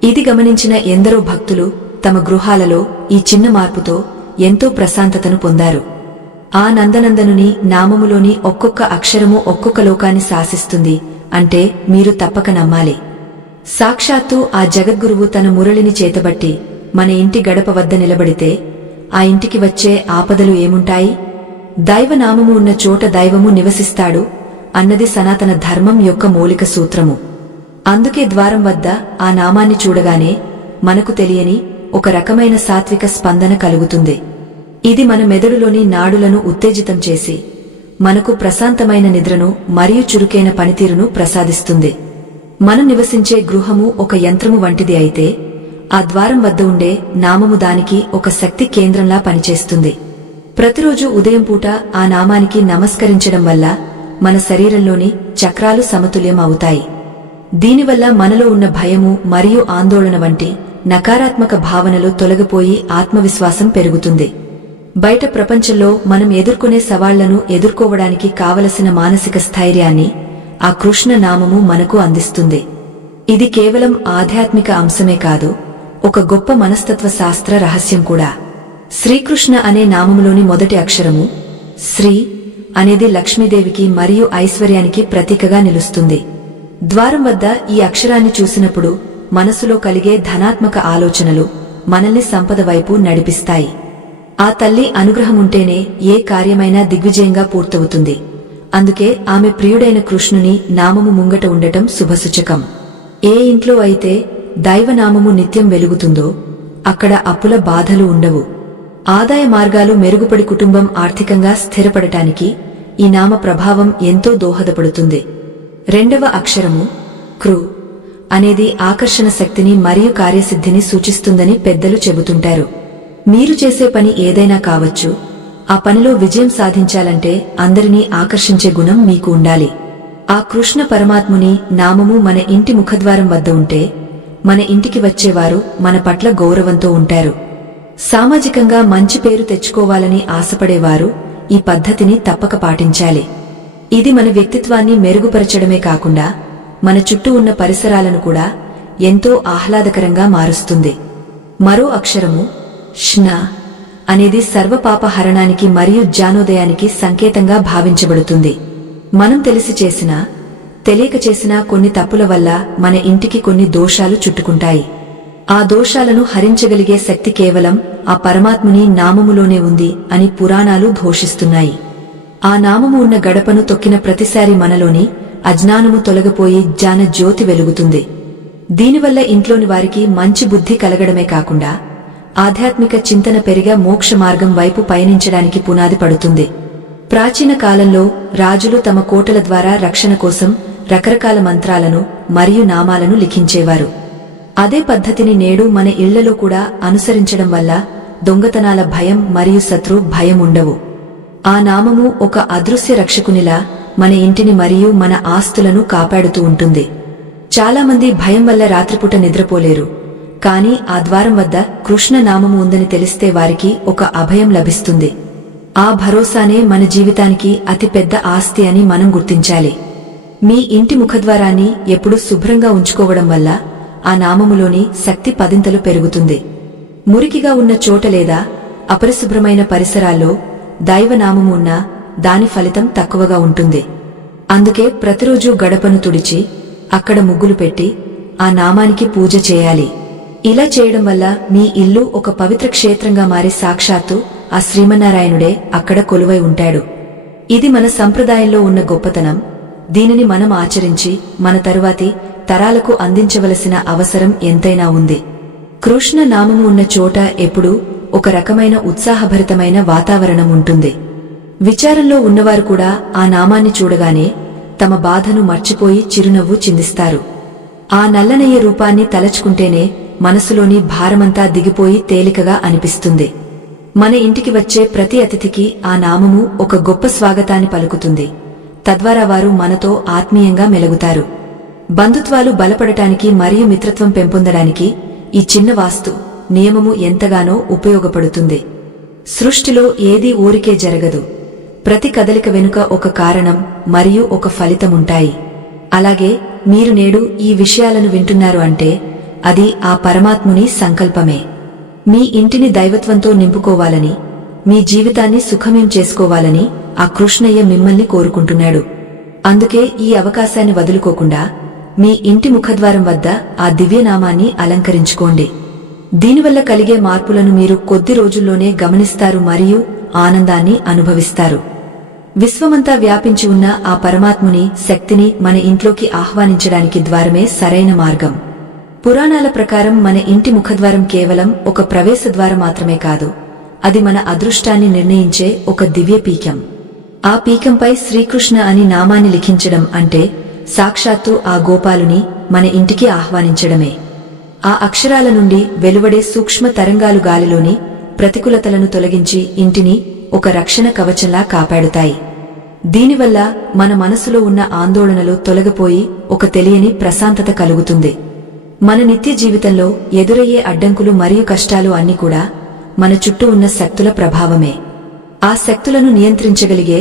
ఇది గమనించిన ఎందరో భక్తులు తమ గృహాలలో ఈ చిన్న మార్పుతో ఎంతో ప్రశాంతతను పొందారు. ఆ నందనందనుని నామములోని ఒక్కొక్క అక్షరము ఒక్కొక్క లోకాన్ని శాసిస్తుంది అంటే మీరు తప్పక నమ్మాలి. సాక్షాత్తు ఆ జగద్గురువు తన మురళిని చేతబట్టి మన ఇంటి గడప వద్ద నిలబడితే ఆ ఇంటికి వచ్చే ఆపదలు ఏముంటాయి? దైవనామము ఉన్న చోట దైవము నివసిస్తాడు అన్నది సనాతన ధర్మం యొక్క మౌలిక సూత్రము. అందుకే ద్వారం వద్ద ఆ నామాన్ని చూడగానే మనకు తెలియని ఒక రకమైన సాత్విక స్పందన కలుగుతుంది. ఇది మన మెదడులోని నాడులను ఉత్తేజితం చేసి మనకు ప్రశాంతమైన నిద్రను మరియు చురుకైన పనితీరును ప్రసాదిస్తుంది. మనం నివసించే గృహము ఒక యంత్రము వంటిది అయితే ఆ ద్వారం వద్ద ఉండే నామము దానికి ఒక శక్తి కేంద్రంలా పనిచేస్తుంది. ప్రతిరోజు ఉదయం పూట ఆ నామానికి నమస్కరించడం వల్ల మన శరీరంలోని చక్రాలు సమతుల్యం అవుతాయి. దీనివల్ల మనలో ఉన్న భయము మరియు ఆందోళన వంటి నకారాత్మక భావనలు తొలగిపోయి ఆత్మవిశ్వాసం పెరుగుతుంది. బయట ప్రపంచంలో మనం ఎదుర్కొనే సవాళ్లను ఎదుర్కోవడానికి కావలసిన మానసిక స్థైర్యాన్ని ఆ కృష్ణ నామము మనకు అందిస్తుంది. ఇది కేవలం ఆధ్యాత్మిక అంశమే కాదు, ఒక గొప్ప మనస్తత్వ శాస్త్ర రహస్యం కూడా. శ్రీకృష్ణ అనే నామములోని మొదటి అక్షరము శ్రీ అనేది లక్ష్మీదేవికి మరియు ఐశ్వర్యానికి ప్రతీకగా నిలుస్తుంది. ద్వారం వద్ద ఈ అక్షరాన్ని చూసినప్పుడు మనసులో కలిగే ధనాత్మక ఆలోచనలు మనల్ని సంపద వైపు నడిపిస్తాయి. ఆ తల్లి అనుగ్రహముంటేనే ఏ కార్యమైనా దిగ్విజయంగా పూర్తవుతుంది. అందుకే ఆమె ప్రియుడైన కృష్ణుని నామము ముంగట ఉండటం శుభసూచకం. ఏ ఇంట్లో అయితే దైవనామము నిత్యం వెలుగుతుందో అక్కడ అప్పుల బాధలు ఉండవు. ఆదాయ మార్గాలు మెరుగుపడి కుటుంబం ఆర్థికంగా స్థిరపడటానికి ఈ నామ ప్రభావం ఎంతో దోహదపడుతుంది. రెండవ అక్షరము కృ అనేది ఆకర్షణ శక్తిని మరియు కార్యసిద్ధిని సూచిస్తుందని పెద్దలు చెబుతుంటారు. మీరు చేసే పని ఏదైనా కావచ్చు, ఆ పనిలో విజయం సాధించాలంటే అందరినీ ఆకర్షించే గుణం మీకు ఉండాలి. ఆ కృష్ణ పరమాత్ముని నామము మన ఇంటి ముఖద్వారం వద్ద ఉంటే మన ఇంటికి వచ్చేవారు మన పట్ల గౌరవంతో ఉంటారు. సామాజికంగా మంచి పేరు తెచ్చుకోవాలని ఆశపడేవారు ఈ పద్ధతిని తప్పక పాటించాలి. ఇది మన వ్యక్తిత్వాన్ని మెరుగుపరచడమే కాకుండా మన చుట్టూ ఉన్న పరిసరాలను కూడా ఎంతో ఆహ్లాదకరంగా మారుస్తుంది. మరో అక్షరము ష్ణ అనేది సర్వపాపహరణానికి మరియు జ్ఞానోదయానికి సంకేతంగా భావించబడుతుంది. మనం తెలిసి చేసినా తెలియక చేసినా కొన్ని తప్పుల వల్ల మన ఇంటికి కొన్ని దోషాలు చుట్టుకుంటాయి. ఆ దోషాలను హరించగలిగే శక్తి కేవలం ఆ పరమాత్ముని నామములోనే ఉంది అని పురాణాలు ఘోషిస్తున్నాయి. ఆ నామము ఉన్న గడపను తొక్కిన ప్రతిసారి మనలోని అజ్ఞానము తొలగిపోయి జ్ఞాన జ్యోతి వెలుగుతుంది. దీనివల్ల ఇంట్లోని వారికి మంచి బుద్ధి కలగడమే కాకుండా ఆధ్యాత్మిక చింతన పెరిగా మోక్ష మార్గం వైపు పయనించడానికి పునాది పడుతుంది. ప్రాచీన కాలంలో రాజులు తమ కోటల ద్వారా రక్షణ కోసం రకరకాల మంత్రాలను మరియు నామాలను లిఖించేవారు. అదే పద్ధతిని నేడు మన ఇళ్లలో కూడా అనుసరించడం వల్ల దొంగతనాల భయం మరియు శత్రు భయం ఉండవు. ఆ నామము ఒక అదృశ్య రక్షకునిలా మన ఇంటిని మరియు మన ఆస్తులను కాపాడుతూ ఉంటుంది. చాలామంది భయం వల్ల రాత్రిపూట నిద్రపోలేరు. కాని ఆ ద్వారం వద్ద కృష్ణ నామము ఉందని తెలిస్తే వారికి ఒక అభయం లభిస్తుంది. ఆ భరోసానే మన జీవితానికి అతి పెద్ద ఆస్తి అని మనం గుర్తించాలి. మీ ఇంటి ముఖద్వారాన్ని ఎప్పుడూ శుభ్రంగా ఉంచుకోవడం వల్ల ఆ నామములోని శక్తి పదింతలు పెరుగుతుంది. మురికిగా ఉన్న చోట లేదా అపరిశుభ్రమైన పరిసరాల్లో దైవనామము ఉన్నా దాని ఫలితం తక్కువగా ఉంటుంది. అందుకే ప్రతిరోజూ గడపను తుడిచి అక్కడ ముగ్గులు పెట్టి ఆ నామానికి పూజ చేయాలి. ఇలా చేయడం వల్ల మీ ఇల్లు ఒక పవిత్ర క్షేత్రంగా మారి సాక్షాత్తు ఆ శ్రీమన్నారాయణుడే అక్కడ కొలువై ఉంటాడు. ఇది మన సంప్రదాయంలో ఉన్న గొప్పతనం. దీనిని మనం ఆచరించి మన తరువాతి తరాలకు అందించవలసిన అవసరం ఎంతైనా ఉంది. కృష్ణ నామము ఉన్న చోట ఎప్పుడూ ఒక రకమైన ఉత్సాహభరితమైన వాతావరణం ఉంటుంది. విచారంలో ఉన్నవారు కూడా ఆ నామాన్ని చూడగానే తమ బాధను మర్చిపోయి చిరునవ్వు చిందిస్తారు. ఆ నల్లనయ్య రూపాన్ని తలచుకుంటేనే మనసులోని భారమంతా దిగిపోయి తేలికగా అనిపిస్తుంది. మన ఇంటికి వచ్చే ప్రతి అతిథికి ఆ నామము ఒక గొప్ప స్వాగతాన్ని పలుకుతుంది. తద్వారా వారు మనతో ఆత్మీయంగా మెలుగుతారు. బంధుత్వాలు బలపడటానికి మరియు మిత్రత్వం పెంపొందడానికి ఈ చిన్న వాస్తు నియమము ఎంతగానో ఉపయోగపడుతుంది. సృష్టిలో ఏదీ ఊరికే జరగదు. ప్రతి కదలిక వెనుక ఒక కారణం మరియు ఒక ఫలితముంటాయి. అలాగే మీరు నేడు ఈ విషయాలను వింటున్నారు అంటే అది ఆ పరమాత్ముని సంకల్పమే. మీ ఇంటిని దైవత్వంతో నింపుకోవాలని, మీ జీవితాన్ని సుఖమయం చేసుకోవాలని ఆ కృష్ణయ్య మిమ్మల్ని కోరుకుంటున్నాడు. అందుకే ఈ అవకాశాన్ని వదులుకోకుండా మీ ఇంటి ముఖద్వారం వద్ద ఆ దివ్యనామాన్ని అలంకరించుకోండి. దీనివల్ల కలిగే మార్పులను మీరు కొద్ది రోజుల్లోనే గమనిస్తారు మరియు ఆనందాన్ని అనుభవిస్తారు. విశ్వమంతా వ్యాపించి ఉన్న ఆ పరమాత్ముని శక్తిని మన ఇంట్లోకి ఆహ్వానించడానికి ద్వారమే సరైన మార్గం. పురాణాల ప్రకారం మన ఇంటి ముఖద్వారం కేవలం ఒక ప్రవేశద్వారం మాత్రమే కాదు, అది మన అదృష్టాన్ని నిర్ణయించే ఒక దివ్య పీఠం. ఆ పీఠంపై శ్రీకృష్ణ అని నామాన్ని లిఖించడం అంటే సాక్షాత్తు ఆ గోపాలుని మన ఇంటికి ఆహ్వానించడమే. ఆ అక్షరాల నుండి వెలువడే సూక్ష్మ తరంగాలు గాలిలోని ప్రతికూలతలను తొలగించి ఇంటిని ఒక రక్షణ కవచంలా కాపాడుతాయి. దీనివల్ల మన మనసులో ఉన్న ఆందోళనలు తొలగిపోయి ఒక తెలియని ప్రశాంతత కలుగుతుంది. మన నిత్య జీవితంలో ఎదురయ్యే అడ్డంకులు మరియు కష్టాలు అన్నీ కూడా మన చుట్టూ ఉన్న శక్తుల ప్రభావమే. ఆ శక్తులను నియంత్రించగలిగే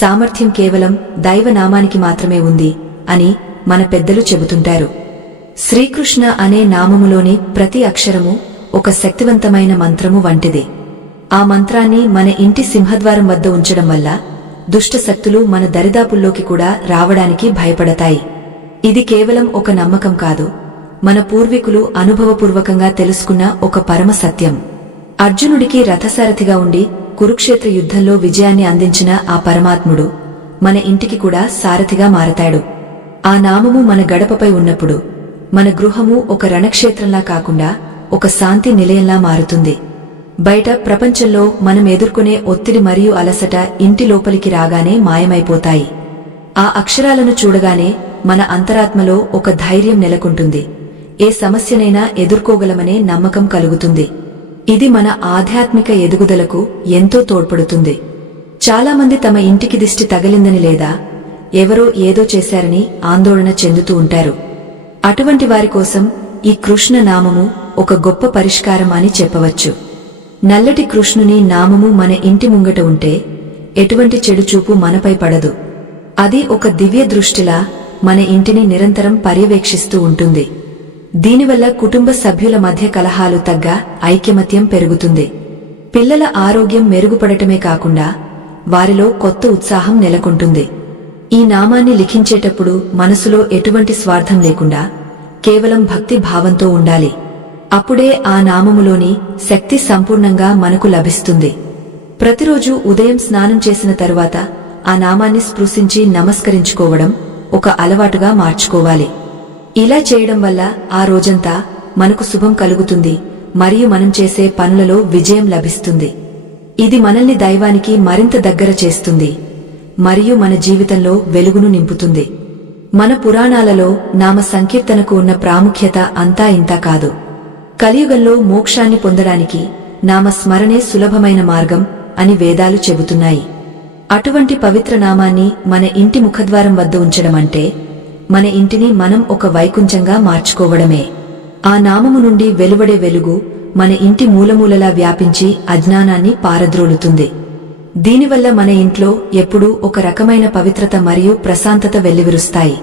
సామర్థ్యం కేవలం దైవనామానికి మాత్రమే ఉంది అని మన పెద్దలు చెబుతుంటారు. శ్రీకృష్ణ అనే నామములోని ప్రతి అక్షరము ఒక శక్తివంతమైన మంత్రము వంటిది. ఆ మంత్రాన్ని మన ఇంటి సింహద్వారం వద్ద ఉంచడం వల్ల దుష్ట శక్తులు మన దరిదాపుల్లోకి కూడా రావడానికి భయపడతాయి. ఇది కేవలం ఒక నమ్మకం కాదు, మన పూర్వీకులు అనుభవపూర్వకంగా తెలుసుకున్న ఒక పరమ సత్యం. అర్జునుడికి రథసారథిగా ఉండి కురుక్షేత్ర యుద్ధంలో విజయాన్ని అందించిన ఆ పరమాత్ముడు మన ఇంటికి కూడా సారథిగా మారతాడు. ఆ నామము మన గడపపై ఉన్నప్పుడు మన గృహము ఒక రణక్షేత్రంలా కాకుండా ఒక శాంతి నిలయంలా మారుతుంది. బయట ప్రపంచంలో మనం ఎదుర్కొనే ఒత్తిడి మరియు అలసట ఇంటి లోపలికి రాగానే మాయమైపోతాయి. ఆ అక్షరాలను చూడగానే మన అంతరాత్మలో ఒక ధైర్యం నెలకొంటుంది. ఏ సమస్యనైనా ఎదుర్కోగలమనే నమ్మకం కలుగుతుంది. ఇది మన ఆధ్యాత్మిక ఎదుగుదలకు ఎంతో తోడ్పడుతుంది. చాలామంది తమ ఇంటికి దిష్టి తగిలిందని లేదా ఎవరో ఏదో చేశారని ఆందోళన చెందుతూ ఉంటారు. అటువంటి వారి కోసం ఈ కృష్ణ నామము ఒక గొప్ప పరిష్కారం అని చెప్పవచ్చు. నల్లటి కృష్ణుని నామము మన ఇంటి ముంగట ఉంటే ఎటువంటి చెడు చూపు మనపై పడదు. అది ఒక దివ్య దృష్టిలా మన ఇంటిని నిరంతరం పర్యవేక్షిస్తూ ఉంటుంది. దీనివల్ల కుటుంబ సభ్యుల మధ్య కలహాలు తగ్గ ఐకమత్యం పెరుగుతుంది. పిల్లల ఆరోగ్యం మెరుగుపడటమే కాకుండా వారిలో కొత్త ఉత్సాహం నెలకొంటుంది. ఈ నామాన్ని లిఖించేటప్పుడు మనసులో ఎటువంటి స్వార్థం లేకుండా కేవలం భక్తి భావంతో ఉండాలి. అప్పుడే ఆ నామములోని శక్తి సంపూర్ణంగా మనకు లభిస్తుంది. ప్రతిరోజు ఉదయం స్నానం చేసిన తరువాత ఆ నామాన్ని స్పృశించి నమస్కరించుకోవడం ఒక అలవాటుగా మార్చుకోవాలి. ఇలా చేయడం వల్ల ఆ రోజంతా మనకు శుభం కలుగుతుంది మరియు మనం చేసే పనులలో విజయం లభిస్తుంది. ఇది మనల్ని దైవానికి మరింత దగ్గర చేస్తుంది మరియు మన జీవితంలో వెలుగును నింపుతుంది. మన పురాణాలలో నామ సంకీర్తనకు ఉన్న ప్రాముఖ్యత అంతా ఇంతా కాదు. కలియుగంలో మోక్షాన్ని పొందడానికి నామస్మరణే సులభమైన మార్గం అని వేదాలు చెబుతున్నాయి. అటువంటి పవిత్ర నామాన్ని మన ఇంటి ముఖద్వారం వద్ద ఉంచడం అంటే మన ఇంటిని మనం ఒక వైకుంఠంగా మార్చుకోవడమే. ఆ నామము నుండి వెలువడే వెలుగు మన ఇంటి మూలమూలలా వ్యాపించి అజ్ఞానాన్ని పారద్రోలుతుంది. దీనివల్ల మన ఇంట్లో ఎప్పుడూ ఒక రకమైన పవిత్రత మరియు ప్రశాంతత వెల్లివిరుస్తాయి.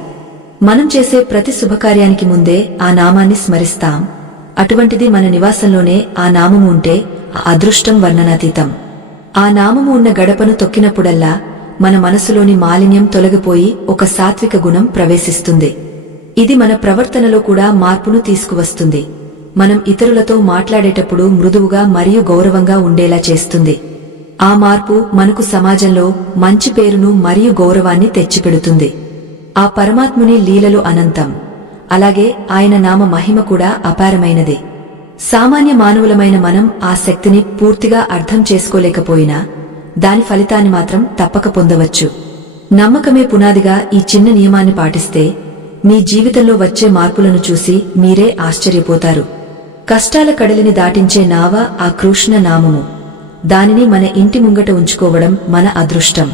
మనం చేసే ప్రతి శుభకార్యానికి ముందే ఆ నామాన్ని స్మరిస్తాం. అటువంటిది మన నివాసంలోనే ఆ నామము ఉంటే ఆ అదృష్టం వర్ణనాతీతం. ఆ నామము ఉన్న గడపను తొక్కినప్పుడల్లా మన మనసులోని మాలిన్యం తొలగిపోయి ఒక సాత్విక గుణం ప్రవేశిస్తుంది. ఇది మన ప్రవర్తనలో కూడా మార్పును తీసుకువస్తుంది. మనం ఇతరులతో మాట్లాడేటప్పుడు మృదువుగా మరియు గౌరవంగా ఉండేలా చేస్తుంది. ఆ మార్పు మనకు సమాజంలో మంచి పేరును మరియు గౌరవాన్ని తెచ్చిపెడుతుంది. ఆ పరమాత్ముని లీలలు అనంతం. అలాగే ఆయన నామ మహిమ కూడా అపారమైనది. సామాన్య మానవులమైన మనం ఆ శక్తిని పూర్తిగా అర్థం చేసుకోలేకపోయినా దాని ఫలితాన్ని మాత్రం తప్పక పొందవచ్చు. నమ్మకమే పునాదిగా ఈ చిన్న నియమాన్ని పాటిస్తే మీ జీవితంలో వచ్చే మార్పులను చూసి మీరే ఆశ్చర్యపోతారు. కష్టాల కడలిని దాటించే నావ ఆ కృష్ణ నామము. దానిని మన ఇంటి ముంగట ఉంచుకోవడం మన అదృష్టం.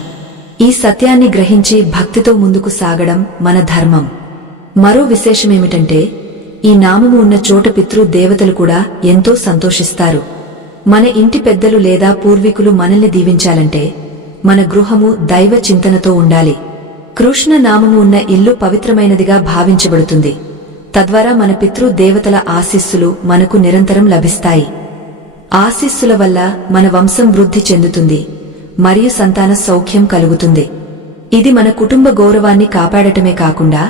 ఈ సత్యాన్ని గ్రహించి భక్తితో ముందుకు సాగడం మన ధర్మం. మరో విశేషమేమిటంటే ఈ నామము ఉన్న చోట పితృ దేవతలు కూడా ఎంతో సంతోషిస్తారు. మన ఇంటి పెద్దలు లేదా పూర్వీకులు మనల్ని దీవించాలంటే మన గృహము దైవ చింతనతో ఉండాలి. కృష్ణ నామము ఉన్న ఇల్లు పవిత్రమైనదిగా భావించబడుతుంది. తద్వారా మన పితృ దేవతల ఆశీస్సులు మనకు నిరంతరం లభిస్తాయి. ఆశీస్సుల వల్ల మన వంశం వృద్ధి చెందుతుంది మరియు సంతాన సౌఖ్యం కలుగుతుంది. ఇది మన కుటుంబ గౌరవాన్ని కాపాడటమే కాకుండా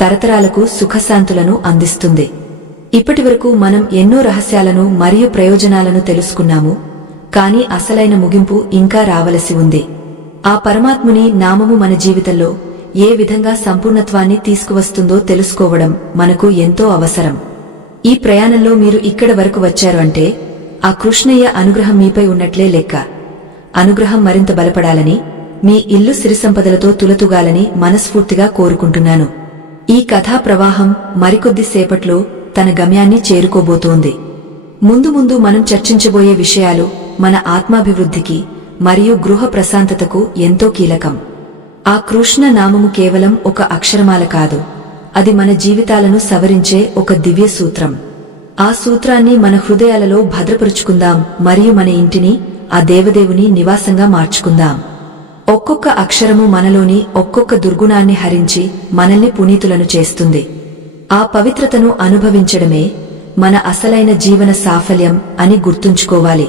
తరతరాలకు సుఖశాంతులను అందిస్తుంది. ఇప్పటివరకు మనం ఎన్నో రహస్యాలను మరియు ప్రయోజనాలను తెలుసుకున్నాము. కానీ అసలైన ముగింపు ఇంకా రావలసి ఉంది. ఆ పరమాత్ముని నామము మన జీవితంలో ఏ విధంగా సంపూర్ణత్వాన్ని తీసుకువస్తుందో తెలుసుకోవడం మనకు ఎంతో అవసరం. ఈ ప్రయాణంలో మీరు ఇక్కడ వరకు వచ్చారు అంటే ఆ కృష్ణయ్య అనుగ్రహం మీపై ఉన్నట్లే లెక్క. అనుగ్రహం మరింత బలపడాలని, మీ ఇల్లు సిరిసంపదలతో తులతుగాలని మనస్ఫూర్తిగా కోరుకుంటున్నాను. ఈ కథా ప్రవాహం మరికొద్ది సేపట్లో తన గమ్యాన్ని చేరుకోబోతోంది. ముందు ముందు మనం చర్చించబోయే విషయాలు మన ఆత్మాభివృద్ధికి మరియు గృహ ప్రశాంతతకు ఎంతో కీలకం. ఆ కృష్ణ నామము కేవలం ఒక అక్షరమాల కాదు, అది మన జీవితాలను సవరించే ఒక దివ్య సూత్రం. ఆ సూత్రాన్ని మన హృదయాలలో భద్రపరుచుకుందాం మరియు మన ఇంటిని ఆ దేవదేవుని నివాసంగా మార్చుకుందాం. ఒక్కొక్క అక్షరము మనలోని ఒక్కొక్క దుర్గుణాన్ని హరించి మనల్ని పునీతులను చేస్తుంది. ఆ పవిత్రతను అనుభవించడమే మన అసలైన జీవన సాఫల్యం అని గుర్తుంచుకోవాలి.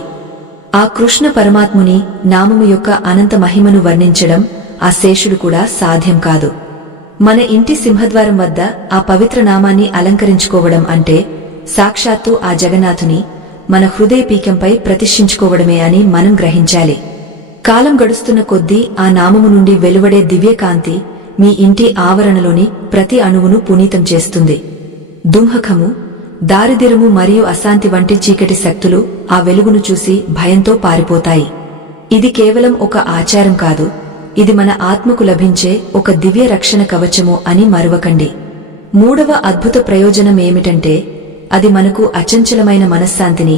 ఆ కృష్ణ పరమాత్ముని నామము యొక్క అనంత మహిమను వర్ణించడం ఆ శేషుడు కూడా సాధ్యం కాదు. మన ఇంటి సింహద్వారం వద్ద ఆ పవిత్ర నామాన్ని అలంకరించుకోవడం అంటే సాక్షాత్తు ఆ జగన్నాథుని మన హృదయ పీకంపై ప్రతిష్ఠించుకోవడమే అని మనం గ్రహించాలి. కాలం గడుస్తున్న కొద్దీ ఆ నామము నుండి వెలువడే దివ్యకాంతి మీ ఇంటి ఆవరణలోని ప్రతి అణువును పునీతం చేస్తుంది. దుంహకము, దారిద్ర్యము మరియు అశాంతి వంటి చీకటి శక్తులు ఆ వెలుగును చూసి భయంతో పారిపోతాయి. ఇది కేవలం ఒక ఆచారం కాదు, ఇది మన ఆత్మకు లభించే ఒక దివ్య రక్షణ కవచము అని మరువకండి. మూడవ అద్భుత ప్రయోజనం ఏమిటంటే అది మనకు అచంచలమైన మనశ్శాంతిని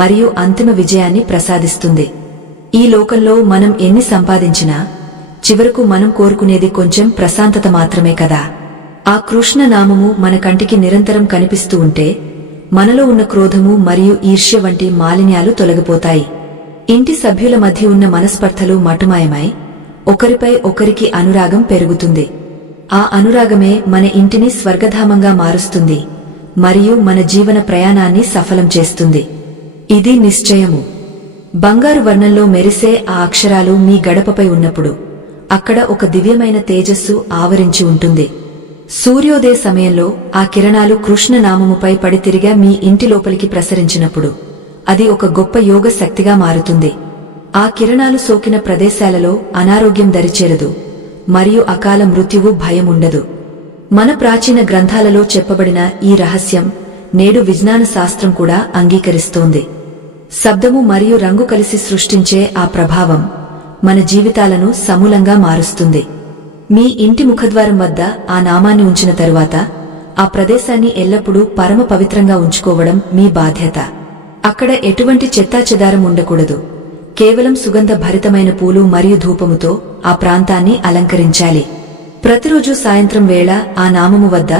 మరియు అంతిమ విజయాన్ని ప్రసాదిస్తుంది. ఈ లోకంలో మనం ఎన్ని సంపాదించినా చివరకు మనం కోరుకునేది కొంచెం ప్రశాంతత మాత్రమే కదా. ఆ కృష్ణ నామము మన కంటికి నిరంతరం కనిపిస్తూ ఉంటే మనలో ఉన్న క్రోధము మరియు ఈర్ష్య వంటి మాలిన్యాలు తొలగిపోతాయి. ఇంటి సభ్యుల మధ్య ఉన్న మనస్పర్ధలు మటుమాయమై ఒకరిపై ఒకరికి అనురాగం పెరుగుతుంది. ఆ అనురాగమే మన ఇంటిని స్వర్గధామంగా మారుస్తుంది మరియు మన జీవన ప్రయాణాన్ని సఫలం చేస్తుంది. ఇది నిశ్చయము. బంగారు వర్ణంలో మెరిసే ఆ అక్షరాలు మీ గడపపై ఉన్నప్పుడు అక్కడ ఒక దివ్యమైన తేజస్సు ఆవరించి ఉంటుంది. సూర్యోదయ సమయంలో ఆ కిరణాలు కృష్ణ నామముపై పడి తిరిగా మీ ఇంటి లోపలికి ప్రసరించినప్పుడు అది ఒక గొప్ప యోగ శక్తిగా మారుతుంది. ఆ కిరణాలు సోకిన ప్రదేశాలలో అనారోగ్యం దరిచేరదు మరియు అకాల మృత్యువు భయం ఉండదు. మన ప్రాచీన గ్రంథాలలో చెప్పబడిన ఈ రహస్యం నేడు విజ్ఞాన శాస్త్రం కూడా అంగీకరిస్తోంది. శబ్దము మరియు రంగు కలిసి సృష్టించే ఆ ప్రభావం మన జీవితాలను సమూలంగా మారుస్తుంది. మీ ఇంటి ముఖద్వారం వద్ద ఆ నామాన్ని ఉంచిన తరువాత ఆ ప్రదేశాన్ని ఎల్లప్పుడూ పరమ పవిత్రంగా ఉంచుకోవడం మీ బాధ్యత. అక్కడ ఎటువంటి చెత్తాచెదారం ఉండకూడదు. కేవలం సుగంధ భరితమైన పూలు మరియు ధూపముతో ఆ ప్రాంతాన్ని అలంకరించాలి. ప్రతిరోజు సాయంత్రం వేళ ఆ నామము వద్ద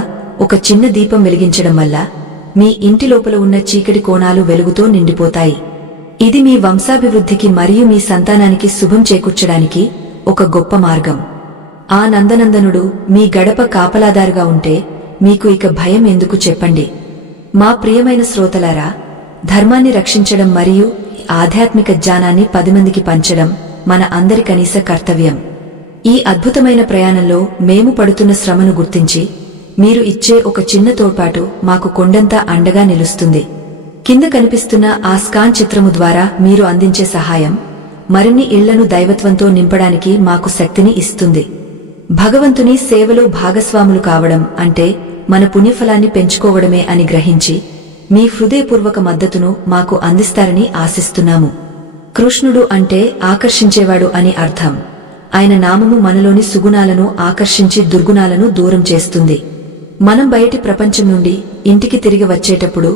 ఒక చిన్న దీపం వెలిగించడం వల్ల మీ ఇంటి లోపల ఉన్న చీకటి కోణాలు వెలుగుతో నిండిపోతాయి. ఇది మీ వంశాభివృద్ధికి మరియు మీ సంతానానికి శుభం చేకూర్చడానికి ఒక గొప్ప మార్గం. ఆ నందనందనుడు మీ గడప కాపలాదారుగా ఉంటే మీకు ఇక భయం ఎందుకు చెప్పండి. మా ప్రియమైన శ్రోతలారా, ధర్మాన్ని రక్షించడం మరియు ఆధ్యాత్మిక జ్ఞానాన్ని 10 మందికి పంచడం మన అందరి కనీస కర్తవ్యం. ఈ అద్భుతమైన ప్రయాణంలో మేము పడుతున్న శ్రమను గుర్తించి మీరు ఇచ్చే ఒక చిన్న తోడ్పాటు మాకు కొండంత అండగా నిలుస్తుంది. కింద కనిపిస్తున్న ఆ స్కాన్ చిత్రము ద్వారా మీరు అందించే సహాయం మరిన్ని ఇళ్లను దైవత్వంతో నింపడానికి మాకు శక్తిని ఇస్తుంది. భగవంతుని సేవలో భాగస్వాములు కావడం అంటే మన పుణ్యఫలాన్ని పెంచుకోవడమే అని గ్రహించి మీ హృదయపూర్వక మద్దతును మాకు అందిస్తారని ఆశిస్తున్నాము. కృష్ణుడు అంటే ఆకర్షించేవాడు అని అర్థం. ఆయన నామము మనలోని సుగుణాలను ఆకర్షించి దుర్గుణాలను దూరం చేస్తుంది. మనం బయటి ప్రపంచం నుండి ఇంటికి తిరిగి వచ్చేటప్పుడు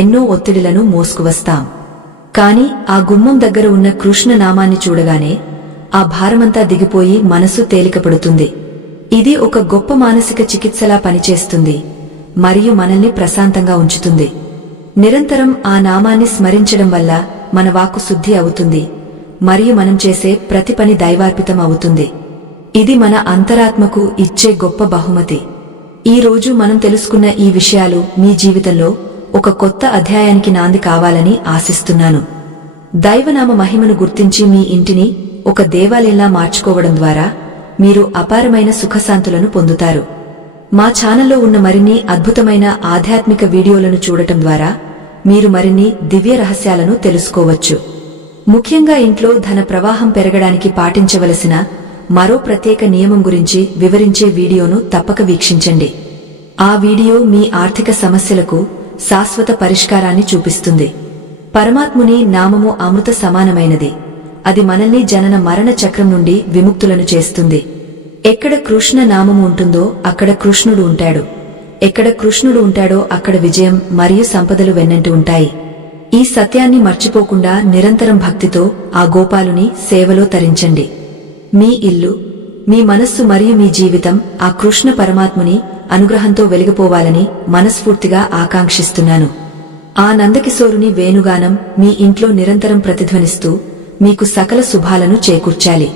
ఎన్నో ఒత్తిడిలను మోసుకువస్తాం. కాని ఆ గుమ్మం దగ్గర ఉన్న కృష్ణ నామాన్ని చూడగానే ఆ భారమంతా దిగిపోయి మనసు తేలికపడుతుంది. ఇది ఒక గొప్ప మానసిక చికిత్సలా పనిచేస్తుంది మరియు మనల్ని ప్రశాంతంగా ఉంచుతుంది. నిరంతరం ఆ నామాన్ని స్మరించడం వల్ల మన వాక్కు శుద్ధి అవుతుంది మరియు మనం చేసే ప్రతి పని దైవార్పితం అవుతుంది. ఇది మన అంతరాత్మకు ఇచ్చే గొప్ప బహుమతి. ఈ రోజు మనం తెలుసుకున్న ఈ విషయాలు మీ జీవితంలో ఒక కొత్త అధ్యాయానికి నాంది కావాలని ఆశిస్తున్నాను. దైవనామ మహిమను గుర్తించి మీ ఇంటిని ఒక దేవాలయంలా మార్చుకోవడం ద్వారా మీరు అపారమైన సుఖశాంతులను పొందుతారు. మా ఛానల్లో ఉన్న మరిన్ని అద్భుతమైన ఆధ్యాత్మిక వీడియోలను చూడటం ద్వారా మీరు మరిన్ని దివ్య రహస్యాలను తెలుసుకోవచ్చు. ముఖ్యంగా ఇంట్లో ధన ప్రవాహం పెరగడానికి పాటించవలసిన మరో ప్రత్యేక నియమం గురించి వివరించే వీడియోను తప్పక వీక్షించండి. ఆ వీడియో మీ ఆర్థిక సమస్యలకు శాశ్వత పరిష్కారాన్ని చూపిస్తుంది. పరమాత్ముని నామము అమృత సమానమైనది. అది మనల్ని జనన మరణ చక్రం నుండి విముక్తులను చేస్తుంది. ఎక్కడ కృష్ణ నామము ఉంటుందో అక్కడ కృష్ణుడు ఉంటాడు. ఎక్కడ కృష్ణుడు ఉంటాడో అక్కడ విజయం మరియు సంపదలు వెన్నంటి ఉంటాయి. ఈ సత్యాన్ని మర్చిపోకుండా నిరంతరం భక్తితో ఆ గోపాలుని సేవలో తరించండి. మీ ఇల్లు, మీ మనస్సు మరియు మీ జీవితం ఆ కృష్ణ పరమాత్ముని అనుగ్రహంతో వెలిగిపోవాలని మనస్ఫూర్తిగా ఆకాంక్షిస్తున్నాను. ఆ నందకిశోరుని వేణుగానం మీ ఇంట్లో నిరంతరం ప్రతిధ్వనిస్తూ మీకు సకల శుభాలను చేకూర్చాలి.